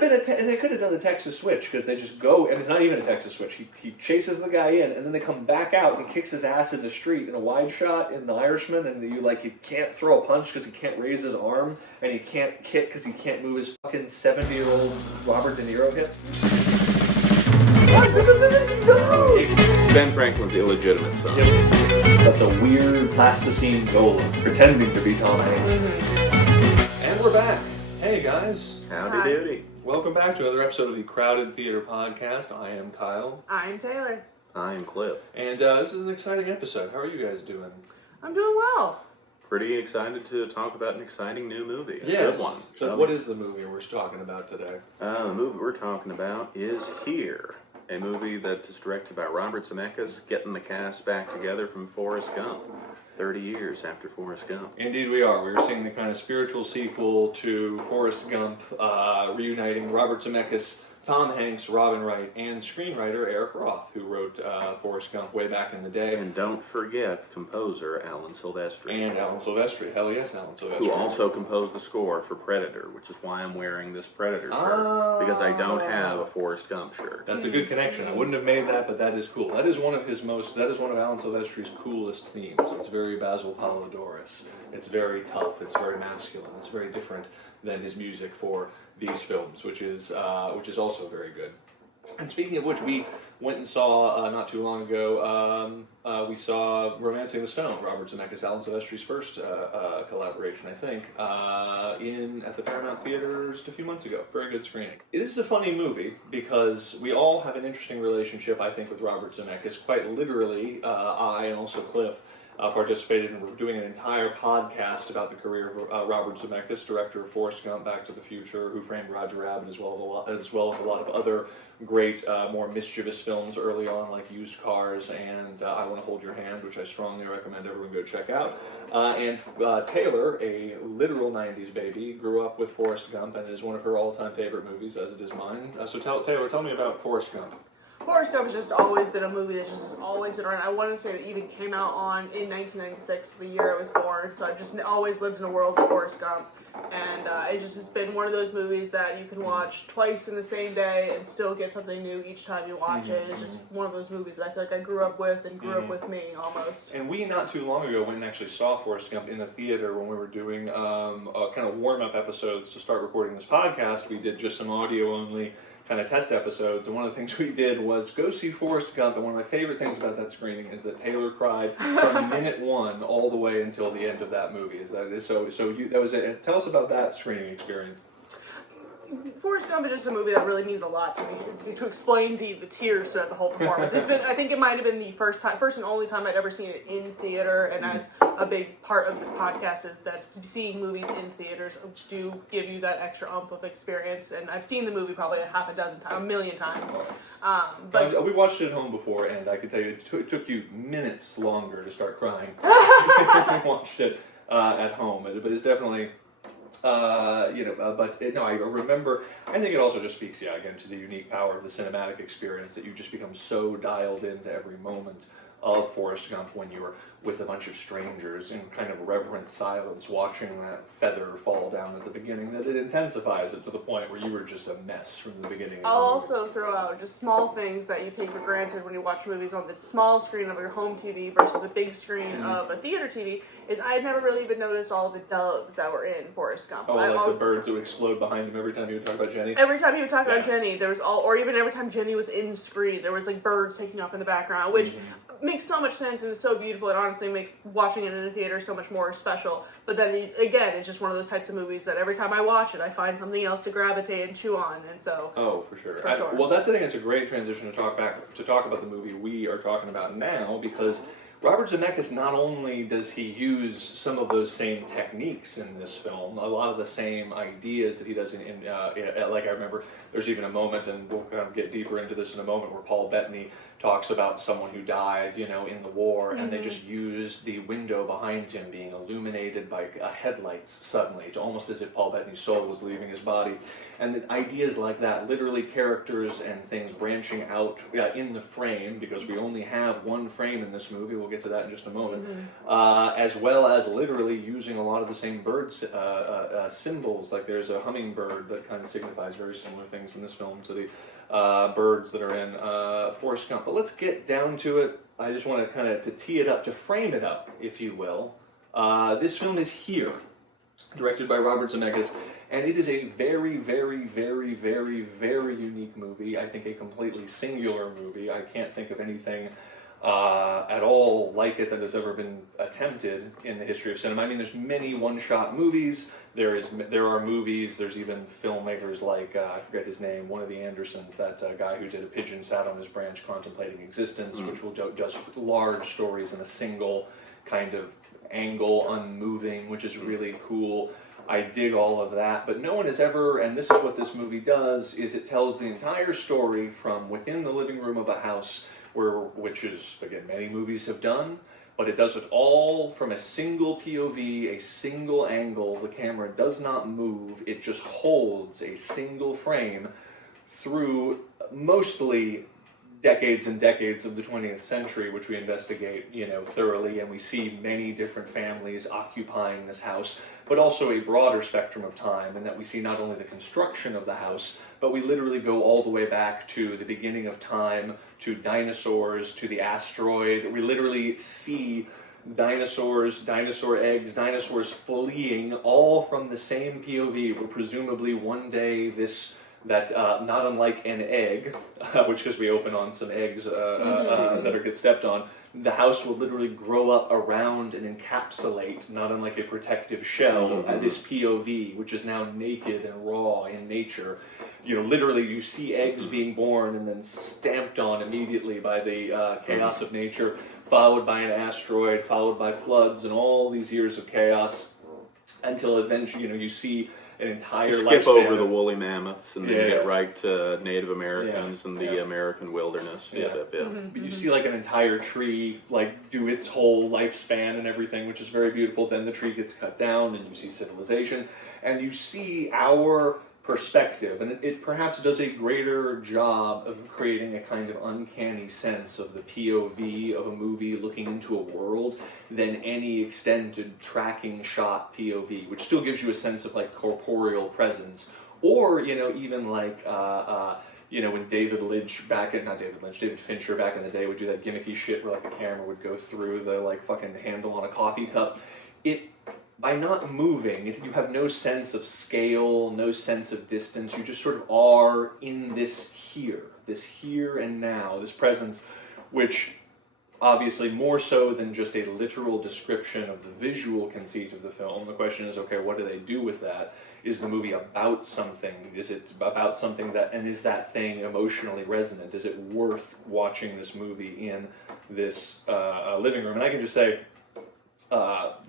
have been and they could have done the Texas switch, because they just go, and it's not even a Texas switch. He chases the guy in, and then they come back out and he kicks his ass in the street in a wide shot in The Irishman, and he can't throw a punch because he can't raise his arm, and he can't kick because he can't move his fucking 70-year-old Robert De Niro hips. Ben Franklin's illegitimate son. Yep. That's a weird plasticine golem pretending to be Tom Hanks. Mm-hmm. And we're back. Hey guys. Howdy doody. Welcome back to another episode of the Crowded Theater Podcast. I am Kyle. I'm Taylor. I'm Cliff. And this is an exciting episode. How are you guys doing? I'm doing well. Pretty excited to talk about an exciting new movie. A Yes. good one. So what is the movie we're talking about today? The movie we're talking about is Here, a movie that is directed by Robert Zebecks, getting the cast back together from FORREST GUMP, 30 years after FORREST GUMP. Indeed we are. We're seeing the kind of spiritual sequel to FORREST GUMP, reuniting Robert Zebecks, Tom Hanks, Robin Wright, and screenwriter Eric Roth, who wrote FORREST GUMP way back in the day. And don't forget composer Alan Silvestri. And Alan Silvestri. Hell yes, Alan Silvestri. Who also composed the score for Predator, which is why I'm wearing this Predator shirt. Because I don't have a FORREST GUMP shirt. That's a good connection. I wouldn't have made that, but that is cool. That is one of Alan Silvestri's coolest themes. It's very Basil Polidoris. It's very tough. It's very masculine. It's very different than his music for these films, which is also very good. And speaking of which, we went and saw not too long ago. We saw *Romancing the Stone*, Robert Zemeckis, Alan Silvestri's first collaboration, I think, at the Paramount Theater just a few months ago. Very good screening. This is a funny movie because we all have an interesting relationship, I think, with Robert Zemeckis. Quite literally, I and also Cliff participated in doing an entire podcast about the career of Robert Zemeckis, director of *Forrest Gump*, *Back to the Future*, *Who Framed Roger Rabbit*, as well as a lot of other great, more mischievous films early on, like *Used Cars* and *I Want to Hold Your Hand*, which I strongly recommend everyone go check out. And Taylor, a literal '90s baby, grew up with *Forrest Gump* and is one of her all-time favorite movies, as it is mine. So Taylor, tell me about *Forrest Gump*. *Forrest Gump* has just always been a movie that's just always been around. I want to say it even came out in 1996, the year I was born, so I've just always lived in a world of *Forrest Gump*. And it just has been one of those movies that you can watch twice in the same day and still get something new each time you watch it. It's just one of those movies that I feel like I grew up with and grew up with me, almost. And we, not too long ago, went and actually saw *Forrest Gump* in a theater when we were doing kind of warm-up episodes to start recording this podcast. We did just some audio-only kind of test episodes, and one of the things we did was go see *Forrest Gump*, and one of my favorite things about that screening is that Taylor cried from minute one all the way until the end of that movie. Tell us about that screening experience. *Forrest Gump* is just a movie that really means a lot to me. To explain the tears throughout the whole performance, I think it might have been the first and only time I'd ever seen it in theater, and as a big part of this podcast is that seeing movies in theaters do give you that extra oomph of experience, and I've seen the movie probably a million times. But we watched it at home before, and I can tell you it took you minutes longer to start crying when we watched it at home, but it's definitely... I remember, I think it also just speaks, again, to the unique power of the cinematic experience, that you just become so dialed into every moment of *Forrest Gump* when you're with a bunch of strangers in kind of reverent silence watching that feather fall down at the beginning, that it intensifies it to the point where you were just a mess from the beginning of I'll the also throw out just small things that you take for granted when you watch movies on the small screen of your home TV versus the big screen of a theater TV, is I had never really even noticed all the doves that were in *Forrest Gump*. The birds that would explode behind him every time he would talk about Jenny? Every time he would talk about Jenny, there was or even every time Jenny was in screen, there was like birds taking off in the background, which makes so much sense and is so beautiful, and honestly makes watching it in a theater so much more special. But then again, it's just one of those types of movies that every time I watch it, I find something else to gravitate and chew on, and so. Oh, for sure. Well, I think it's a great transition to talk about the movie we are talking about now, because Robert Zemeckis, not only does he use some of those same techniques in this film, a lot of the same ideas that he does like I remember there's even a moment, and we'll kind of get deeper into this in a moment, where Paul Bettany talks about someone who died, in the war, and they just use the window behind him being illuminated by headlights suddenly, to almost as if Paul Bettany's soul was leaving his body. And the ideas like that, literally characters and things branching out in the frame, because we only have one frame in this movie. We'll get to that in just a moment. As well as literally using a lot of the same bird symbols. Like there's a hummingbird that kind of signifies very similar things in this film to the birds that are in Forrest Gump. But let's get down to it. I just want to kind of to tee it up, to frame it up, if you will. This film is Here, directed by Robert Zemeckis, and it is a very, very, very, very, very unique movie. I think a completely singular movie. I can't think of anything at all like it that has ever been attempted in the history of cinema. I mean, there's many one-shot movies. There are movies. There's even filmmakers like I forget his name. One of the Andersons, that guy who did A Pigeon Sat on His Branch Contemplating Existence, which will does large stories in a single kind of angle, unmoving, which is really cool. I dig all of that, but no one has ever, and this is what this movie does, is it tells the entire story from within the living room of a house, which is, again, many movies have done, but it does it all from a single POV, a single angle. The camera does not move, it just holds a single frame through mostly decades and decades of the 20th century, which we investigate, thoroughly, and we see many different families occupying this house, but also a broader spectrum of time, and that we see not only the construction of the house, but we literally go all the way back to the beginning of time, to dinosaurs, to the asteroid. We literally see dinosaurs, dinosaur eggs, dinosaurs fleeing, all from the same POV, where presumably one day that not unlike an egg, which because we open on some eggs that get stepped on, the house will literally grow up around and encapsulate, not unlike a protective shell, this POV, which is now naked and raw in nature. Literally you see eggs being born and then stamped on immediately by the chaos of nature, followed by an asteroid, followed by floods, and all these years of chaos, until eventually, you see an entire skip lifespan over the woolly mammoths and then get right to Native Americans and the American wilderness. But you see like an entire tree do its whole lifespan and everything, which is very beautiful. Then the tree gets cut down and you see civilization, and you see our perspective, and it perhaps does a greater job of creating a kind of uncanny sense of the POV of a movie looking into a world than any extended tracking shot POV, which still gives you a sense of corporeal presence, or even when David Fincher back in the day would do that gimmicky shit where the camera would go through the fucking handle on a coffee cup. By not moving, you have no sense of scale, no sense of distance. You just sort of are in this here and now, this presence, which obviously more so than just a literal description of the visual conceit of the film. The question is, okay, what do they do with that? Is the movie about something? Is it about something and is that thing emotionally resonant? Is it worth watching this movie in this living room? And I can just say,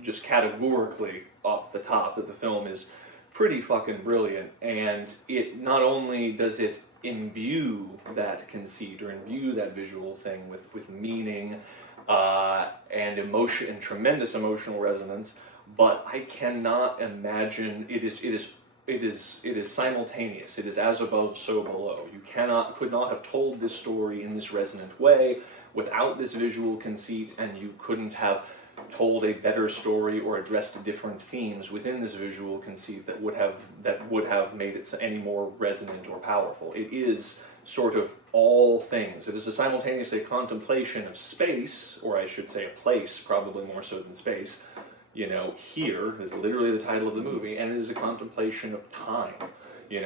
just categorically off the top, that the film is pretty fucking brilliant, and it not only does it imbue that conceit or imbue that visual thing with meaning and emotion and tremendous emotional resonance, but I cannot imagine it is simultaneous. It is as above, so below. You could not have told this story in this resonant way without this visual conceit, and you couldn't have told a better story or addressed different themes within this visual conceit that would have made it any more resonant or powerful. It is sort of all things. It is a simultaneously contemplation of space, or I should say a place, probably more so than space. Here is literally the title of the movie, and it is a contemplation of time.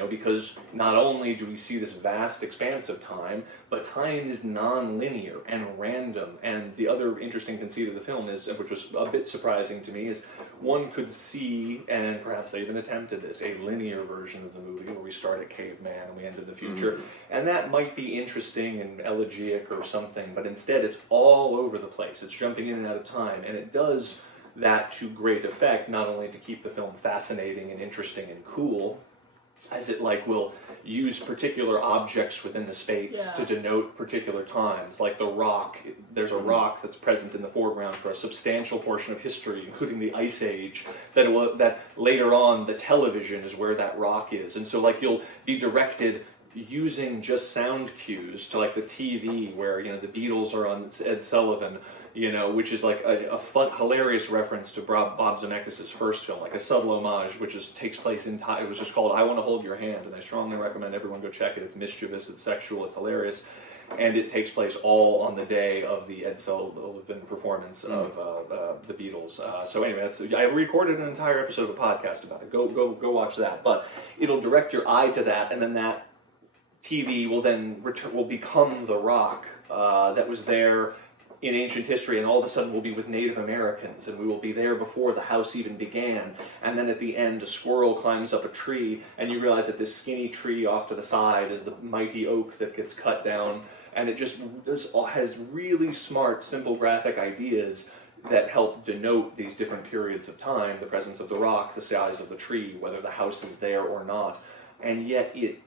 Because not only do we see this vast expanse of time, but time is non-linear and random. And the other interesting conceit of the film is, which was a bit surprising to me, is one could see, and perhaps they even attempted this, a linear version of the movie where we start at caveman and we end in the future. And that might be interesting and elegiac or something, but instead it's all over the place. It's jumping in and out of time, and it does that to great effect, not only to keep the film fascinating and interesting and cool, as it will use particular objects within the space to denote particular times, like the rock. There's a rock that's present in the foreground for a substantial portion of history, including the Ice Age, that later on the television is where that rock is. And so you'll be directed using just sound cues to like the TV where, you know, the Beatles are on Ed Sullivan, you know, which is like a fun, hilarious reference to Bob Zemeckis' first film, like a subtle homage, which takes place in time. It was just called I Want to Hold Your Hand, and I strongly recommend everyone go check it. It's mischievous, it's sexual, it's hilarious, and it takes place all on the day of the Ed Sullivan performance of the Beatles. So anyway, I recorded an entire episode of a podcast about it. Go watch that. But it'll direct your eye to that, and then that TV will become the rock that was there in ancient history, and all of a sudden we'll be with Native Americans, and we will be there before the house even began. And then at the end, a squirrel climbs up a tree, and you realize that this skinny tree off to the side is the mighty oak that gets cut down. And it just has really smart, simple graphic ideas that help denote these different periods of time: the presence of the rock, the size of the tree, whether the house is there or not. And yet it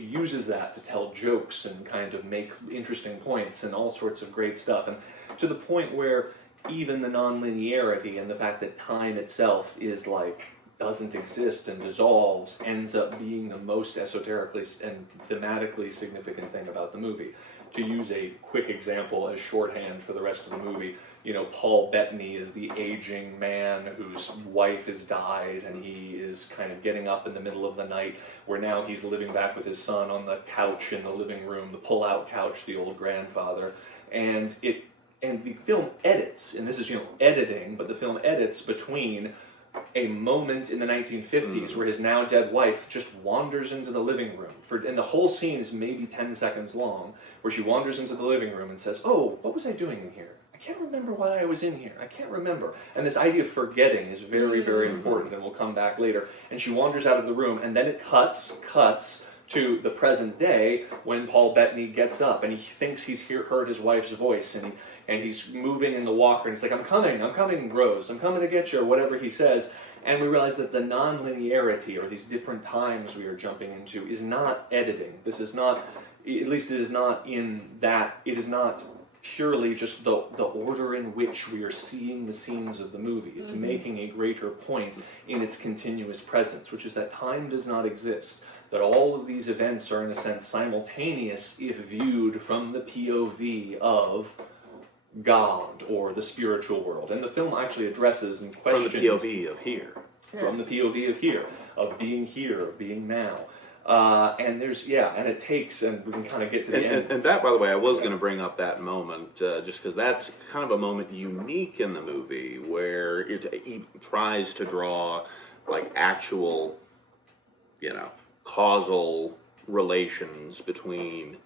uses that to tell jokes and kind of make interesting points and all sorts of great stuff. And to the point where even the non-linearity and the fact that time itself is like doesn't exist and dissolves ends up being the most esoterically and thematically significant thing about the movie. To use a quick example as shorthand for the rest of the movie, you know, Paul Bettany is the aging man whose wife has died, and he is kind of getting up in the middle of the night, where now he's living back with his son on the couch in the living room, the pull-out couch, the old grandfather, and the film edits, and this is, you know, editing, but the film edits between a moment in the 1950s where his now dead wife just wanders into the living room and the whole scene is maybe 10 seconds long, where she wanders into the living room and says, "Oh, what was I doing in here? I can't remember why I was in here. I can't remember." And this idea of forgetting is very, very important, and we'll come back later. And she wanders out of the room, and then it cuts to the present day when Paul Bettany gets up and he thinks he's heard his wife's voice, and he's moving in the walker, and he's like, I'm coming, Rose, I'm coming to get you," or whatever he says. And we realize that the non-linearity, or these different times we are jumping into, is not editing. This is not, at least it is not in that, it is not purely just the order in which we are seeing the scenes of the movie. It's making a greater point in its continuous presence, which is that time does not exist. That all of these events are in a sense simultaneous if viewed from the POV of God or the spiritual world. And the film actually addresses and questions... From the POV of here. From the POV of here, of being now. And there's, and it takes, and we can kind of get to the end. And that, by the way, I was going to bring up that moment, just because that's kind of a moment unique in the movie, where it tries to draw, like, actual, you know, causal relations between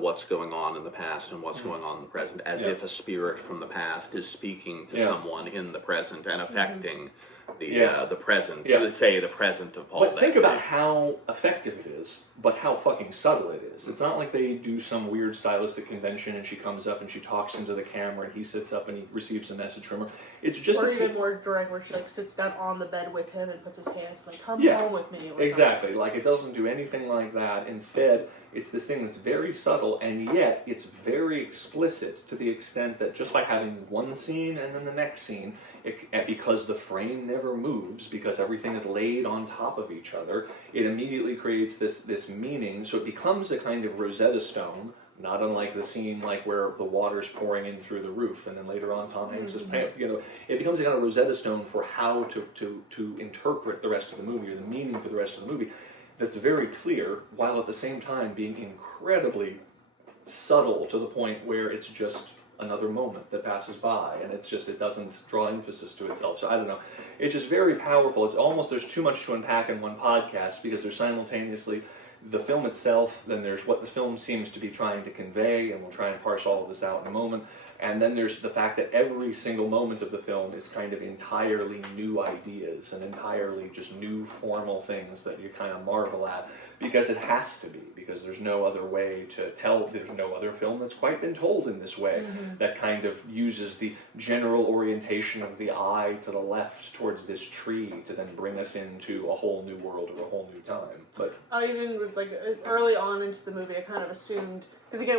what's going on in the past and what's going on in the present, as if a spirit from the past is speaking to someone in the present and affecting the present, say the present of Paul. But think about how effective it is, but how fucking subtle it is. It's not like they do some weird stylistic convention and she comes up and she talks into the camera and he sits up and he receives a message from her. It's just or even more direct, where she like sits down on the bed with him and puts his hands like, "Come home with me." Or exactly. Like, it doesn't do anything like that. Instead, it's this thing that's very subtle, and yet it's very explicit to the extent that just by having one scene and then the next scene, because the frame never moves, because everything is laid on top of each other, it immediately creates this meaning. So it becomes a kind of Rosetta Stone, not unlike the scene like where the water's pouring in through the roof, and then later on Tom Hanks is, it becomes a kind of Rosetta Stone for how to interpret the rest of the movie, or the meaning for the rest of the movie. That's very clear, while at the same time being incredibly subtle to the point where it's just another moment that passes by, and it doesn't draw emphasis to itself. So I don't know. It's just very powerful. It's almost, there's too much to unpack in one podcast, because there's simultaneously the film itself, then there's what the film seems to be trying to convey, and we'll try and parse all of this out in a moment. And then there's the fact that every single moment of the film is kind of entirely new ideas and entirely just new formal things that you kind of marvel at, because it has to be, because there's no other way to tell, there's no other film that's quite been told in this way, that kind of uses the general orientation of the eye to the left towards this tree to then bring us into a whole new world or a whole new time. But I even with like early on into the movie, I kind of assumed, because again,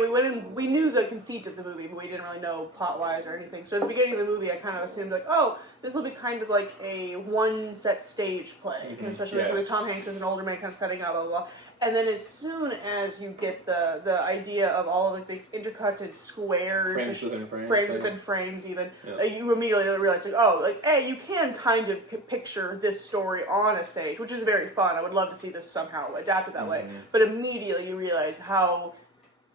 we knew the conceit of the movie, but we didn't really know plot-wise or anything. So at the beginning of the movie, I kind of assumed like, oh, this will be kind of like a one-set stage play, especially with Tom Hanks as an older man kind of setting up, blah, blah, blah. And then as soon as you get the idea of all of like the intercutted squares, frames within frames, within frames even, you immediately realize like, oh, like, hey, you can kind of picture this story on a stage, which is very fun. I would love to see this somehow adapted that way. But immediately you realize how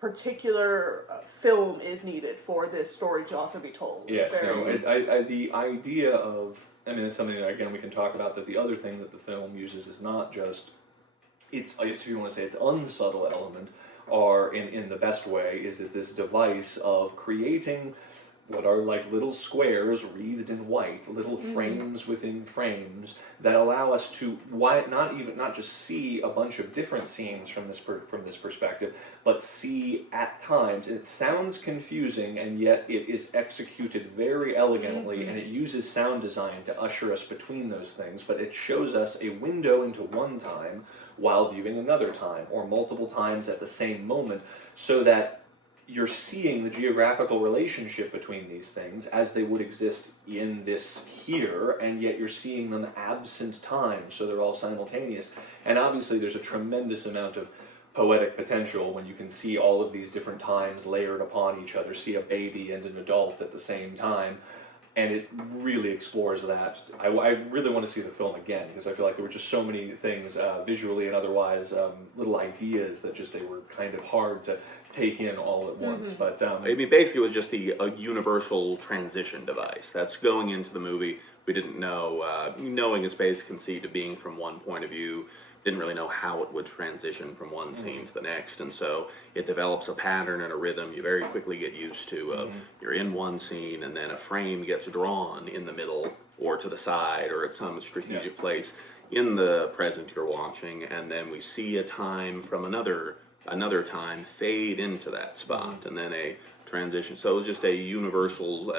particular film is needed for this story to also be told. Yes, the idea of, I mean, it's something that, again, we can talk about, that the other thing that the film uses is not just, it's, I guess if you want to say its unsubtle element, or in the best way, is that this device of creating what are like little squares wreathed in white, little frames within frames that allow us to not just see a bunch of different scenes from this perspective, but see at times. It sounds confusing, and yet it is executed very elegantly, and it uses sound design to usher us between those things. But it shows us a window into one time while viewing another time, or multiple times at the same moment, so that you're seeing the geographical relationship between these things as they would exist in this here, and yet you're seeing them absent time, so they're all simultaneous. And obviously there's a tremendous amount of poetic potential when you can see all of these different times layered upon each other, see a baby and an adult at the same time, and it really explores that. I really want to see the film again, because I feel like there were just so many things, visually and otherwise, little ideas that just, they were kind of hard to take in all at once. But I mean, basically, it was just a universal transition device. That's going into the movie. We didn't know, knowing its basic conceit of being from one point of view, didn't really know how it would transition from one scene to the next, and so it develops a pattern and a rhythm you very quickly get used to. You're in one scene, and then a frame gets drawn in the middle, or to the side, or at some strategic place in the present you're watching, and then we see a time from another time fade into that spot, and then a transition. So it was just a universal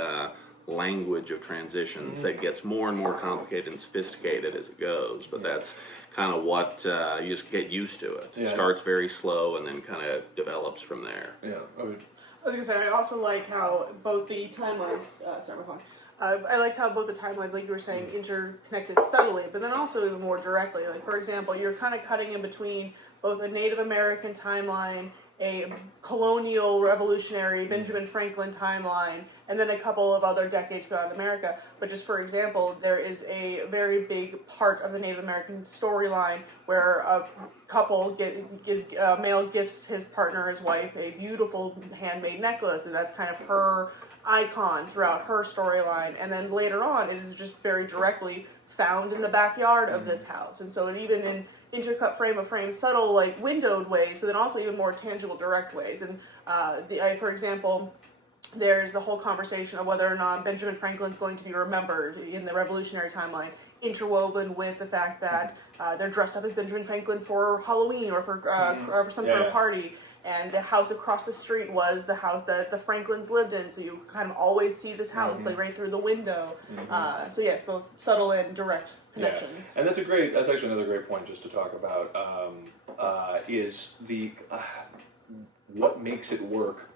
language of transitions that gets more and more complicated and sophisticated as it goes, but that's kind of what you just get used to it. It starts very slow and then kind of develops from there. Yeah. I was gonna say, I also like how both the timelines, I liked how both the timelines, like you were saying, interconnected subtly, but then also even more directly. Like, for example, you're kind of cutting in between both a Native American timeline, a colonial revolutionary Benjamin Franklin timeline, and then a couple of other decades throughout America. But just for example, there is a very big part of the Native American storyline where a couple male gifts his partner, his wife, a beautiful handmade necklace, and that's kind of her icon throughout her storyline. And then later on, it is just very directly found in the backyard of this house. And so it even in intercut frame of frame, subtle, like windowed ways, but then also even more tangible, direct ways. And for example, there's the whole conversation of whether or not Benjamin Franklin's going to be remembered in the revolutionary timeline, interwoven with the fact that they're dressed up as Benjamin Franklin for Halloween or for some sort of party. And the house across the street was the house that the Franklins lived in, so you kind of always see this house like right through the window. So yes, both subtle and direct connections. And that's actually another great point just to talk about, is the what makes it work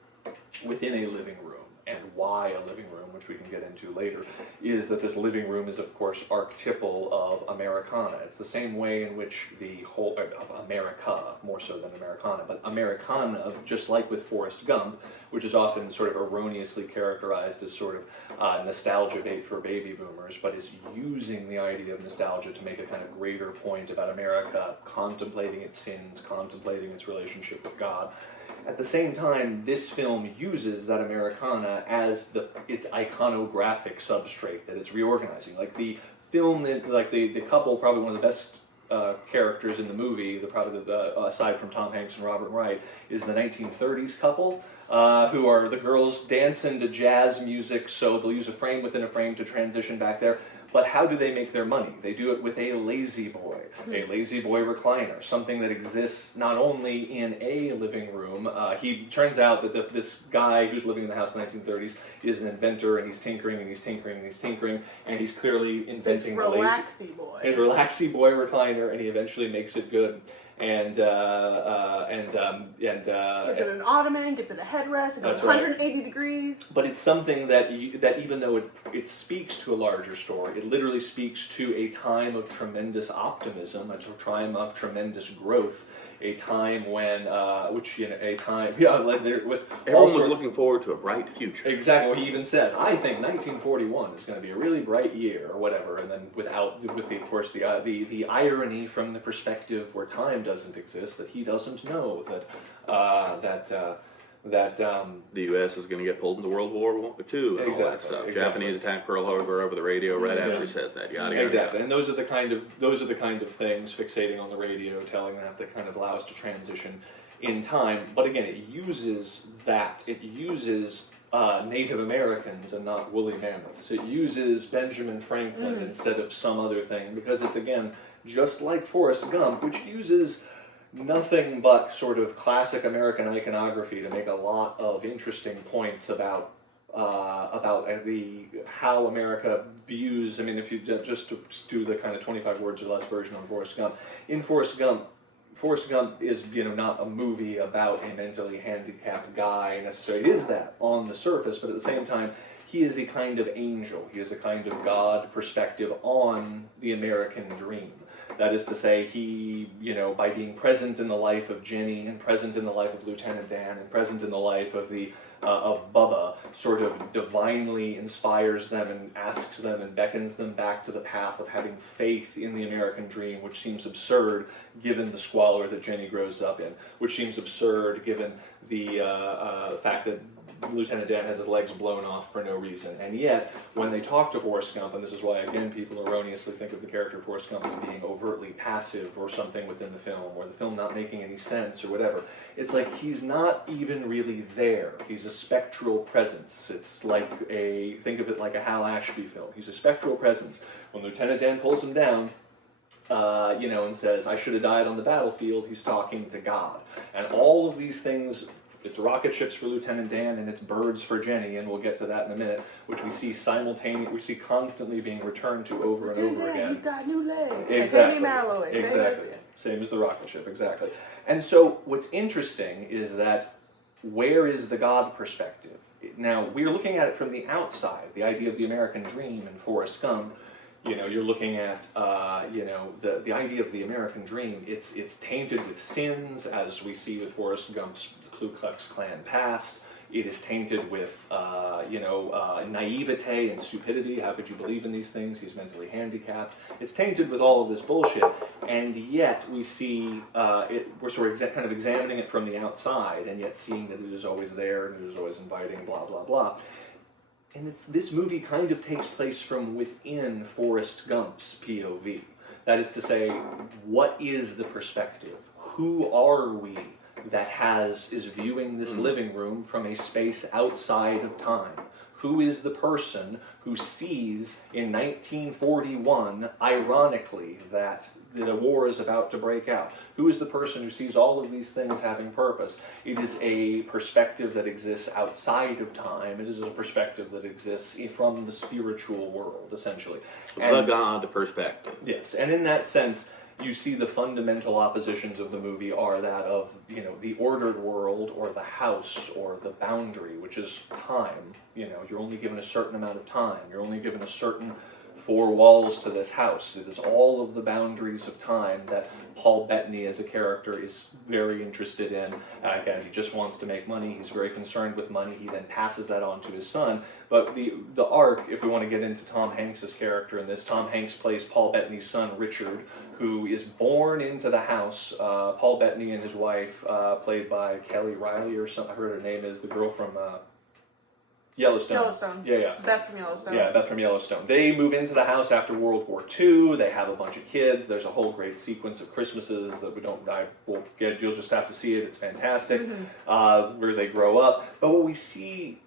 within a living room, and why a living room, which we can get into later, is that this living room is, of course, archetypal of Americana. It's the same way in which the whole, of America, more so than Americana, but Americana, just like with Forrest Gump, which is often sort of erroneously characterized as sort of nostalgia bait for baby boomers, but is using the idea of nostalgia to make a kind of greater point about America, contemplating its sins, contemplating its relationship with God. At the same time, this film uses that Americana as its iconographic substrate that it's reorganizing. Like the film, like the couple, probably one of the best characters in the movie, aside from Tom Hanks and Robert Wright, is the 1930s couple, who are the girls dancing to jazz music, so they'll use a frame within a frame to transition back there. But how do they make their money? They do it with a lazy boy recliner, something that exists not only in a living room. He turns out that this guy who's living in the house in the 1930s is an inventor, and he's tinkering, and he's tinkering, and he's tinkering, and he's clearly inventing his relaxy boy recliner, and he eventually makes it good. and Gets in an ottoman, gets in a headrest, it goes That's right. 180 degrees. but it's something that that even though it speaks to a larger story, it literally speaks to a time of tremendous optimism, a time of tremendous growth, a time when a time like with Everyone was looking forward to a bright future. Exactly what he even says. I think 1941 is going to be a really bright year, or whatever. And then with of course the irony from the perspective where time doesn't exist, that he doesn't know that The U.S. is going to get pulled into World War II and all that Exactly, stuff. exactly. Japanese attack Pearl Harbor over the radio right after he says that. Exactly, and those are the kind of things, fixating on the radio, telling that kind of allows to transition in time. But again, it uses Native Americans and not woolly mammoths. It uses Benjamin Franklin instead of some other thing, because it's, again, just like Forrest Gump, which uses nothing but sort of classic American iconography to make a lot of interesting points about how America views. I mean, if you just to do the kind of 25 words or less version on Forrest Gump, in Forrest Gump is not a movie about a mentally handicapped guy necessarily. It is that on the surface, but at the same time, he is a kind of angel. He is a kind of God perspective on the American dream. That is to say, he, by being present in the life of Jenny and present in the life of Lieutenant Dan and present in the life of of Bubba, sort of divinely inspires them and asks them and beckons them back to the path of having faith in the American dream, which seems absurd given the squalor that Jenny grows up in, which seems absurd given the fact that Lieutenant Dan has his legs blown off for no reason. And yet, when they talk to Forrest Gump, and this is why, again, people erroneously think of the character of Forrest Gump as being overtly passive or something within the film, or the film not making any sense or whatever, it's like he's not even really there. He's a spectral presence. It's like think of it like a Hal Ashby film. He's a spectral presence. When Lieutenant Dan pulls him down, and says, I should have died on the battlefield, he's talking to God. And all of these things, it's rocket ships for Lieutenant Dan and it's birds for Jenny, and we'll get to that in a minute, which we see constantly being returned to over and over again. You've got new legs. Exactly. Exactly. Same as the rocket ship, exactly. And so what's interesting is that where is the God perspective? Now, we're looking at it from the outside, the idea of the American dream in Forrest Gump. You're looking at, the idea of the American dream. It's tainted with sins, as we see with Forrest Gump's Ku Klux Klan past. It is tainted with, naivete and stupidity. How could you believe in these things? He's mentally handicapped. It's tainted with all of this bullshit, and yet we see we're sort of kind of examining it from the outside, and yet seeing that it is always there and it is always inviting, blah blah blah. And this movie kind of takes place from within Forrest Gump's POV. That is to say, what is the perspective? Who are we that is viewing this living room from a space outside of time? Who is the person who sees in 1941, ironically, that the war is about to break out? Who is the person who sees all of these things having purpose? It is a perspective that exists outside of time. It is a perspective that exists from the spiritual world, essentially. The God perspective. Yes, and in that sense, you see the fundamental oppositions of the movie are that of, the ordered world, or the house, or the boundary, which is time. You're only given a certain amount of time. You're only given a certain 4 walls to this house. It is all of the boundaries of time that Paul Bettany as a character is very interested in. Again, he just wants to make money. He's very concerned with money. He then passes that on to his son. But the arc, if we want to get into Tom Hanks' character in this, Tom Hanks plays Paul Bettany's son, Richard, who is born into the house. Paul Bettany and his wife, played by Kelly Riley or something, I heard her name is, the girl from Yellowstone. Yeah. Beth from Yellowstone. Yeah, Beth from Yellowstone. They move into the house after World War II. They have a bunch of kids. There's a whole great sequence of Christmases that we'll get. You'll just have to see it. It's fantastic. Where they grow up. But what we see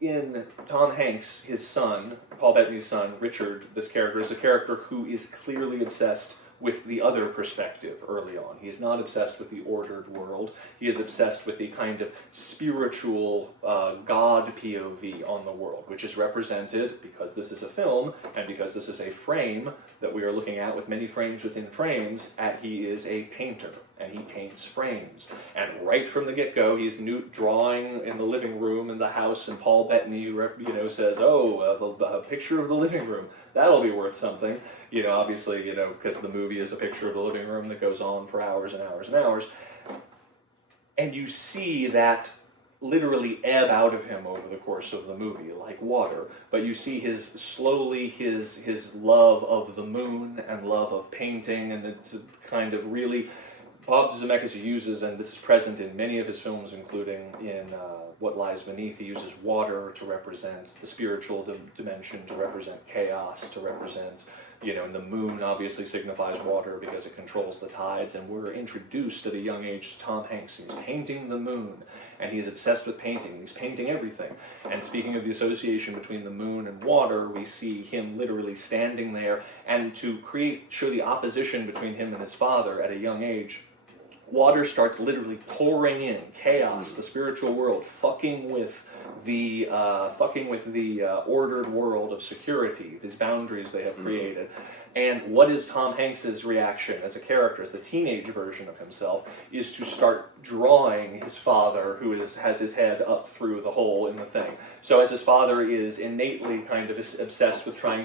in Tom Hanks, his son, Paul Bettany's son, Richard, this character, is a character who is clearly obsessed with the other perspective early on. He is not obsessed with the ordered world. He is obsessed with the kind of spiritual God POV on the world, which is represented, because this is a film, and because this is a frame that we are looking at with many frames within frames, he is a painter. and he paints frames. And right from the get-go, he's drawing in the living room in the house, and Paul Bettany, says, a picture of the living room, that'll be worth something. Obviously, because the movie is a picture of the living room that goes on for hours and hours and hours. And you see that literally ebb out of him over the course of the movie, like water. But you see his love of the moon and love of painting, and it's kind of really, Bob Zemeckis uses, and this is present in many of his films, including in What Lies Beneath, he uses water to represent the spiritual dimension, to represent chaos, to represent, and the moon obviously signifies water because it controls the tides, and we're introduced at a young age to Tom Hanks. He's painting the moon, and he's obsessed with painting. He's painting everything. And speaking of the association between the moon and water, we see him literally standing there, and to show the opposition between him and his father at a young age, water starts literally pouring in, chaos, the spiritual world, fucking with the ordered world of security, these boundaries they have created. And what is Tom Hanks's reaction as a character, as the teenage version of himself, is to start drawing his father, who has his head up through the hole in the thing. So as his father is innately kind of obsessed with trying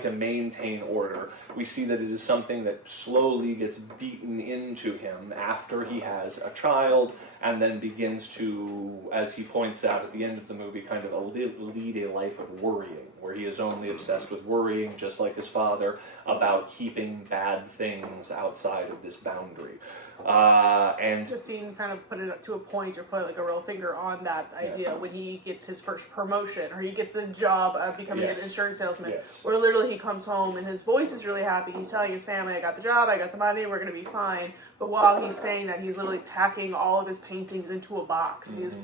to maintain order, we see that it is something that slowly gets beaten into him after he has a child, and then begins to, as he points out at the end of the movie, kind of lead a life of worrying, where he is only obsessed with worrying, just like his father, about keeping bad things outside of this boundary. And the scene kind of put it to a point, or put like a real finger on that idea, when he gets his first promotion, or he gets the job of becoming an insurance salesman, where literally he comes home and his voice is really happy. He's telling his family, I got the job, I got the money, we're going to be fine. But while he's saying that, he's literally packing all of his paintings into a box. Mm-hmm. He's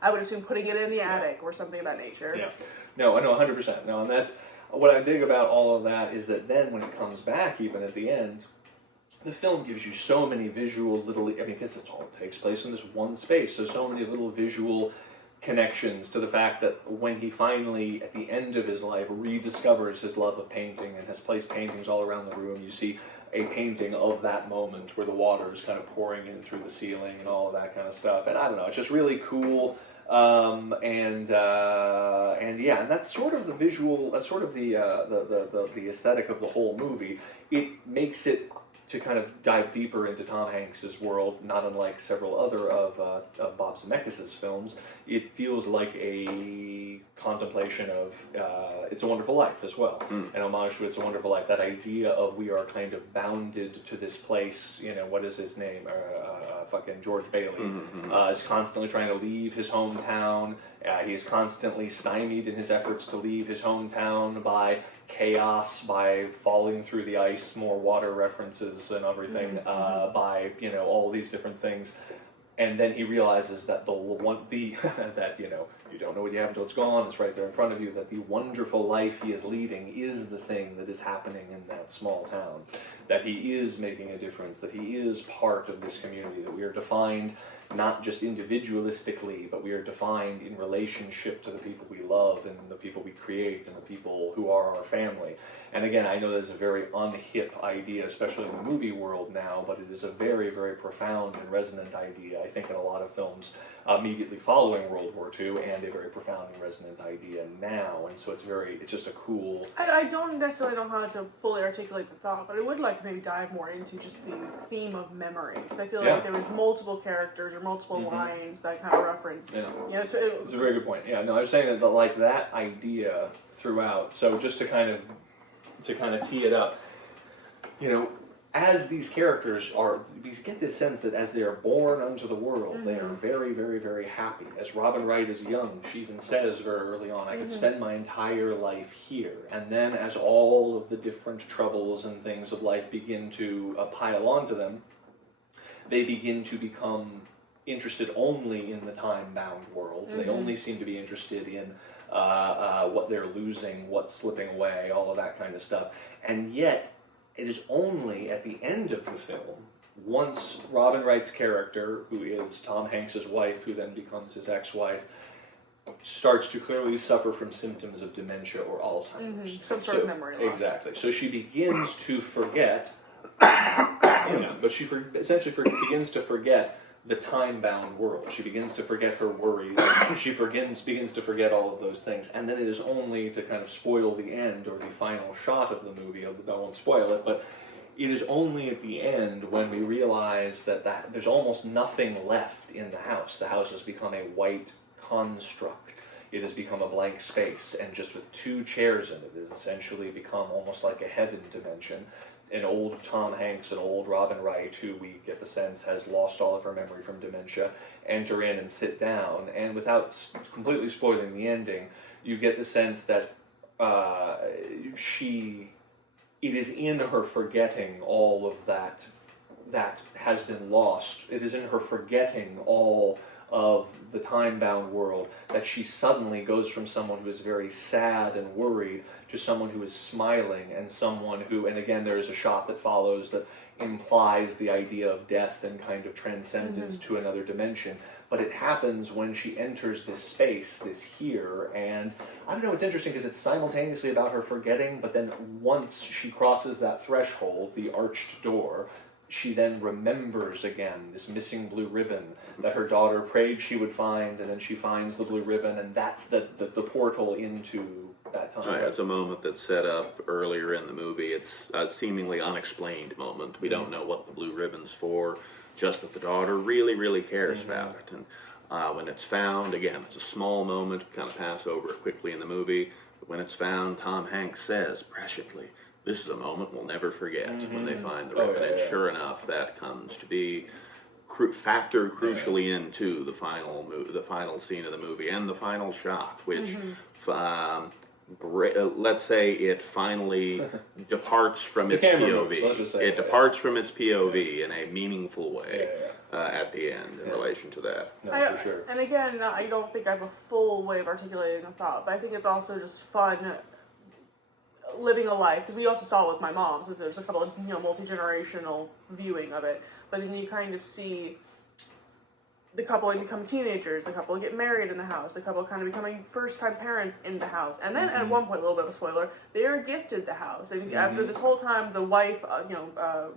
I would assume, putting it in the attic or something of that nature. Yeah. No, I know 100%. No, and that's what I dig about all of that, is that then when it comes back, even at the end, the film gives you so many visual because it all takes place in this one space, so many little visual connections to the fact that when he finally, at the end of his life, rediscovers his love of painting and has placed paintings all around the room, you see a painting of that moment where the water is kind of pouring in through the ceiling and all of that kind of stuff. And I don't know, it's just really cool. And that's sort of the visual, that's sort of the aesthetic of the whole movie. It makes it to kind of dive deeper into Tom Hanks's world, not unlike several other of Bob Zemeckis' films. It feels like a contemplation of It's a Wonderful Life as well, an homage to It's a Wonderful Life. That idea of we are kind of bounded to this place. What is his name? Fucking George Bailey is constantly trying to leave his hometown. He is constantly stymied in his efforts to leave his hometown by chaos, by falling through the ice, more water references and everything, by all these different things. And then he realizes that that you don't know what you have until it's gone. It's right there in front of you. That the wonderful life he is leading is the thing that is happening in that small town. That he is making a difference. That he is part of this community. That we are defined not just individualistically, but we are defined in relationship to the people we love and the people we create and the people who are our family. And again, I know that's a very unhip idea, especially in the movie world now, but it is a very, very profound and resonant idea, I think, in a lot of films immediately following World War II, and a very profound and resonant idea now. And so it's just a cool... I don't necessarily know how to fully articulate the thought, but I would like to maybe dive more into just the theme of memory, because I feel like there was multiple characters or multiple lines that kind of reference. It's a very good point. Yeah, no, I was saying that that idea throughout. So just to kind of tee it up, as these characters we get this sense that as they are born unto the world, they are very, very, very happy. As Robin Wright is young, she even says very early on, I could spend my entire life here. And then as all of the different troubles and things of life begin to pile onto them, they begin to become interested only in the time-bound world. They only seem to be interested in what they're losing, what's slipping away, all of that kind of stuff. And yet, it is only at the end of the film, once Robin Wright's character, who is Tom Hanks' wife, who then becomes his ex-wife, starts to clearly suffer from symptoms of dementia or Alzheimer's. Some sort of memory loss. Exactly. So she begins to forget... but but she essentially begins to forget the time-bound world. She begins to forget her worries. She begins to forget all of those things. And then it is only to kind of spoil the end or the final shot of the movie. I won't spoil it, but it is only at the end when we realize that there's almost nothing left in the house. The house has become a white construct. It has become a blank space, and just with 2 chairs in it, it has essentially become almost like a heaven dimension. An old Tom Hanks and old Robin Wright, who we get the sense has lost all of her memory from dementia, enter in and sit down. And without completely spoiling the ending, you get the sense that it is in her forgetting all of that has been lost. It is in her forgetting all of the time-bound world that she suddenly goes from someone who is very sad and worried to someone who is smiling, and someone who, and again there is a shot that follows that implies the idea of death and kind of transcendence to another dimension. But it happens when she enters this space, this here, and I don't know, it's interesting because it's simultaneously about her forgetting, but then once she crosses that threshold, the arched door, she then remembers again this missing blue ribbon that her daughter prayed she would find, and then she finds the blue ribbon, and that's the portal into that time. Right, it's a moment that's set up earlier in the movie. It's a seemingly unexplained moment. We don't know what the blue ribbon's for, just that the daughter really, really cares about it. And when it's found, again, it's a small moment, kind of pass over it quickly in the movie, but when it's found, Tom Hanks says presciently, "This is a moment we'll never forget," when they find the ribbon. And sure enough, that comes to be factored crucially into the final scene of the movie and the final shot, which let's say it finally departs from its POV. It departs from its POV in a meaningful way at the end in relation to that. No, for sure. And again, I don't think I have a full way of articulating the thought, but I think it's also just fun living a life, because we also saw it with my mom, so there's a couple of multi-generational viewing of it, but then you kind of see the couple become teenagers, the couple get married in the house, the couple kind of becoming first-time parents in the house, and then at one point, a little bit of a spoiler, they are gifted the house. I think after this whole time, the wife,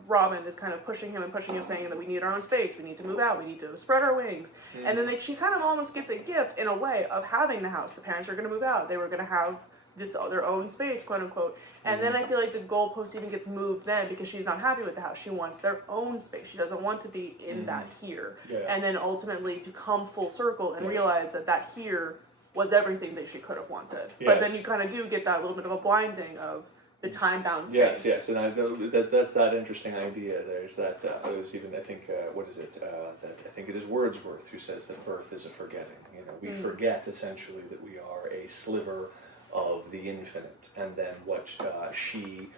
Robin, is kind of pushing him, saying that we need our own space, we need to move out, we need to spread our wings, and then she kind of almost gets a gift in a way of having the house. The parents are going to move out, they were going to have their own space, quote unquote. And then I feel like the goalpost even gets moved then because she's not happy with the house. She wants their own space. She doesn't want to be in that here. And then ultimately to come full circle and realize that here was everything that she could have wanted. But then you kind of do get that little bit of a blinding of the time-bound space. Yes, and I know that's that interesting idea. There's that, there's even, I think, what is it, that I think it is Wordsworth who says that birth is a forgetting. We forget essentially that we are a sliver of the infinite, and then once she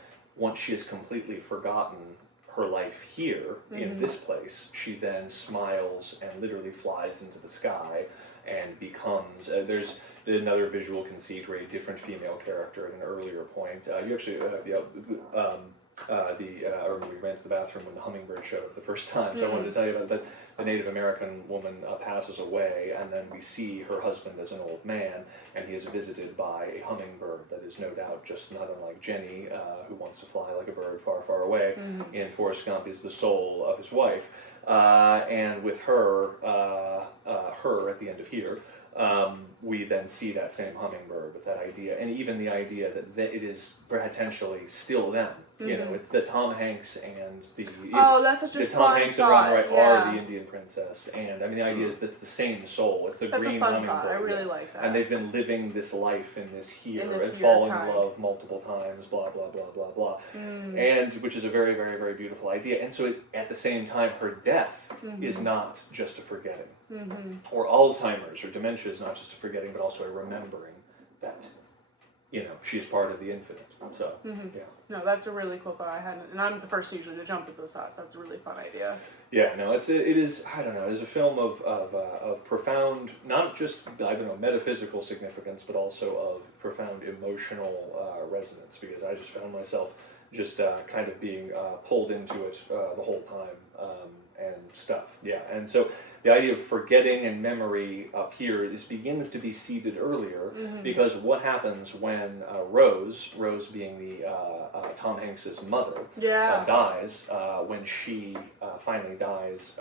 has completely forgotten her life here in this place, she then smiles and literally flies into the sky and becomes there's another visual conceit where a different female character at an earlier point you actually I remember we ran to the bathroom when the hummingbird showed up the first time, so I wanted to tell you about that. The Native American woman passes away, and then we see her husband as an old man, and he is visited by a hummingbird that is no doubt just not unlike Jenny, who wants to fly like a bird far, far away. In Forrest Gump is the soul of his wife, and with her at the end of here, we then see that same hummingbird with that idea, and even the idea that it is potentially still them. It's the Tom Hanks and that's such a Tom fun Hanks thought. and Robin Wright are the Indian princess, and I mean the idea is that's the same soul. It's a green hummingbird. Thought. I really like that. And they've been living this life in this here and here falling time. in love multiple times, blah blah blah blah blah, and which is a very very very beautiful idea. And so at the same time, her death is not just a forgetting, or Alzheimer's or dementia is not just a forgetting, but also a remembering that she is part of the infinite. So No, that's a really cool thought. I hadn't, and I'm the first usually to jump at those thoughts. That's a really fun idea. Yeah, no, it is. I don't know. It is a film of profound, not just metaphysical significance, but also of profound emotional resonance. Because I just found myself just kind of being pulled into it the whole time and stuff. Yeah, and so the idea of forgetting and memory up here begins to be seeded earlier, because what happens when Rose being the Tom Hanks's mother, dies, when she finally dies,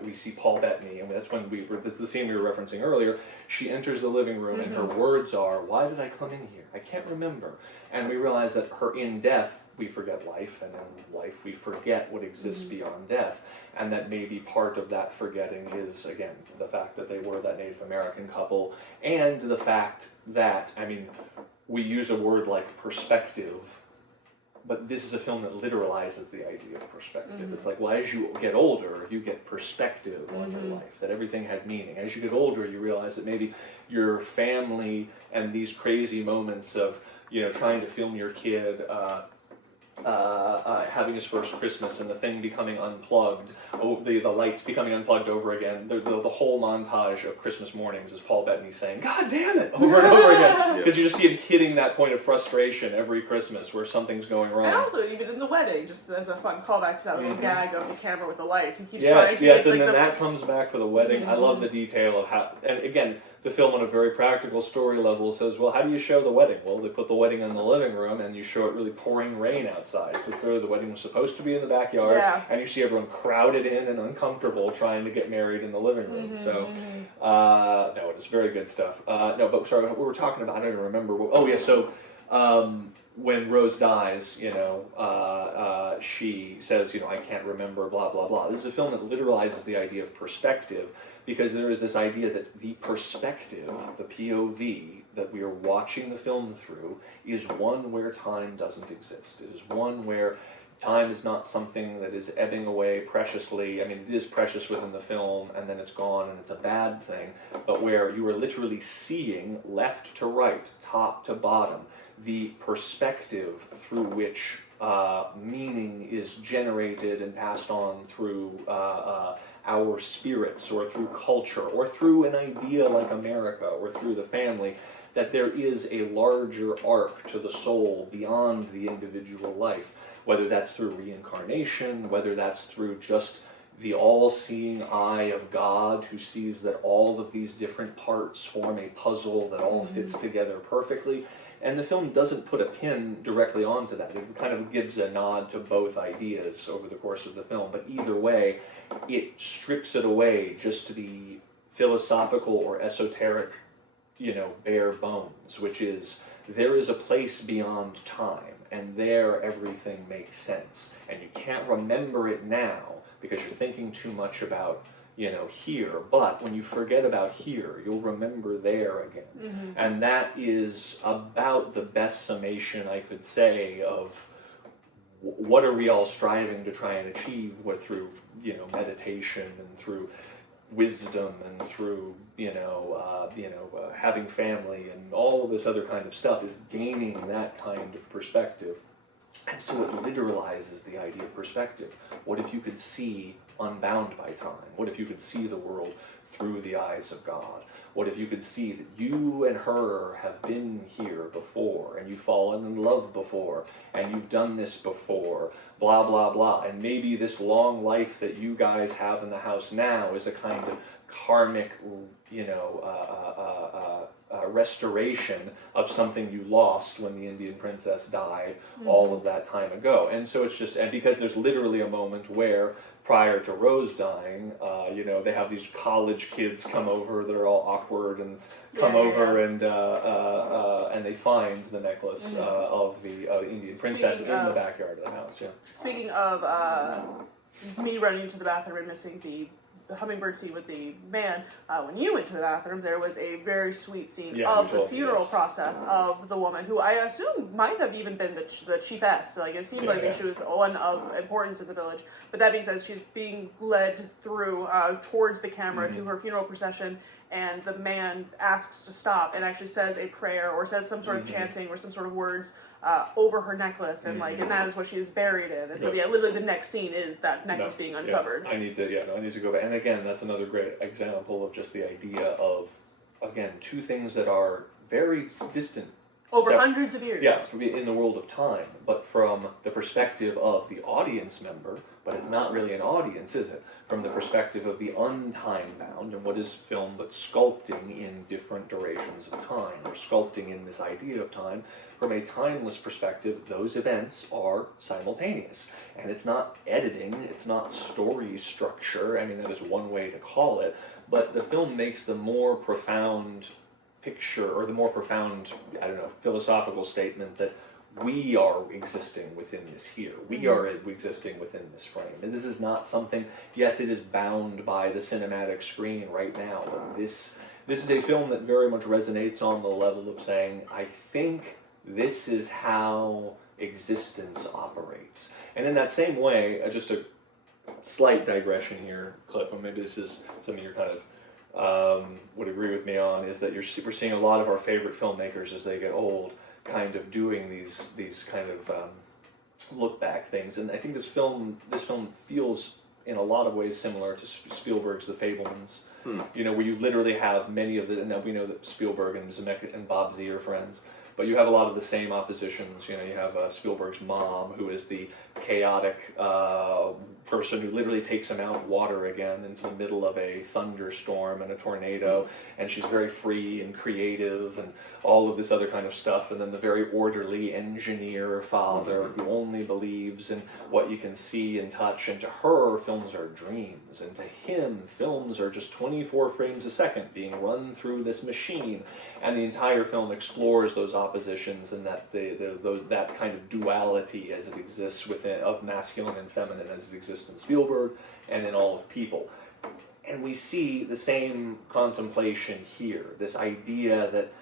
we see Paul Bettany, and that's the scene we were referencing earlier. She enters the living room, and her words are, "Why did I come in here? I can't remember." And we realize that in death, we forget life, and in life, we forget what exists beyond death. And that maybe part of that forgetting is, again, the fact that they were that Native American couple, and the fact that, I mean, we use a word like perspective, but this is a film that literalizes the idea of perspective. It's like, well, as you get older, you get perspective on your life, that everything had meaning. As you get older, you realize that maybe your family and these crazy moments of, trying to film your kid having his first Christmas and the thing becoming unplugged, the lights becoming unplugged over again, the whole montage of Christmas mornings is Paul Bettany saying, "God damn it," over and over again, because you just see him hitting that point of frustration every Christmas where something's going wrong. And also, even in the wedding, just as a fun callback to that little gag of the camera with the lights, and keeps trying to and then that comes back for the wedding. I love the detail of how, and again, the film on a very practical story level says, well, how do you show the wedding? Well, they put the wedding in the living room, and you show it really pouring rain outside. So clearly the wedding was supposed to be in the backyard, and you see everyone crowded in and uncomfortable trying to get married in the living room. So, no, it is very good stuff. No, but sorry, what we were talking about, I don't even remember. When Rose dies, she says, I can't remember, blah, blah, blah. This is a film that literalizes the idea of perspective, because there is this idea that the perspective, the POV, that we are watching the film through, is one where time doesn't exist. It is one where time is not something that is ebbing away preciously. I mean, it is precious within the film, and then it's gone, and it's a bad thing, but where you are literally seeing left to right, top to bottom, the perspective through which meaning is generated and passed on through our spirits, or through culture, or through an idea like America, or through the family, that there is a larger arc to the soul beyond the individual life, whether that's through reincarnation, whether that's through just the all-seeing eye of God, who sees that all of these different parts form a puzzle that all fits together perfectly. And the film doesn't put a pin directly onto that. It kind of gives a nod to both ideas over the course of the film. But either way, it strips it away just to the philosophical or esoteric, bare bones, which is, there is a place beyond time, and there everything makes sense. And you can't remember it now because you're thinking too much about here, but when you forget about here, you'll remember there again. And that is about the best summation I could say of what are we all striving to try and achieve, through meditation and through wisdom and through having family and all of this other kind of stuff, is gaining that kind of perspective. And so it literalizes the idea of perspective. What if you could see unbound by time? What if you could see the world through the eyes of God? What if you could see that you and her have been here before, and you've fallen in love before, and you've done this before, blah, blah, blah. And maybe this long life that you guys have in the house now is a kind of karmic, restoration of something you lost when the Indian princess died all of that time ago. And so it's just, and because there's literally a moment where, prior to Rose dying, they have these college kids come over that are all awkward and come over and they find the necklace of the Indian princess in the backyard of the house. Yeah. Speaking of me running into the bathroom and missing the hummingbird scene with the man, when you went to the bathroom, there was a very sweet scene of the funeral process of the woman, who I assume might have even been the chiefess. Like, it seemed like she was one of importance in the village. But that being said, she's being led through towards the camera to her funeral procession, and the man asks to stop and actually says a prayer or says some sort of chanting or some sort of words over her necklace, and and that is what she is buried in. And so literally the next scene is that necklace being uncovered. I need to go back. And again, that's another great example of just the idea of, again, two things that are very distant Over hundreds of years. Yeah, in the world of time, but from the perspective of the audience member, but it's not really an audience, is it? From the perspective of the untime-bound, and what is film but sculpting in different durations of time, or sculpting in this idea of time. From a timeless perspective, those events are simultaneous. And it's not editing, it's not story structure, I mean, that is one way to call it, but the film makes the more profound picture, or the more profound, I don't know, philosophical statement that we are existing within this here. We are existing within this frame. And this is not something, yes, it is bound by the cinematic screen right now, but this is a film that very much resonates on the level of saying, I think this is how existence operates. And in that same way, just a slight digression here, Cliff, and maybe this is something you're kind of would agree with me on, is that we're seeing a lot of our favorite filmmakers as they get old kind of doing these kind of look back things, and I think this film feels in a lot of ways similar to Spielberg's The Fabelmans. You know, where you literally have many of the, and now we know that Spielberg and Zemeckis and Bob Z are friends, but you have a lot of the same oppositions. You know, you have Spielberg's mom, who is the chaotic person who literally takes him out water again into the middle of a thunderstorm and a tornado, and she's very free and creative and all of this other kind of stuff. And then the very orderly engineer father who only believes in what you can see and touch, and to her, films are dreams, and to him, films are just 24 frames a second being run through this machine. And the entire film explores those oppositions and that kind of duality as it exists within, of masculine and feminine, as it exists in Spielberg and in all of people. And we see the same contemplation here, this idea that,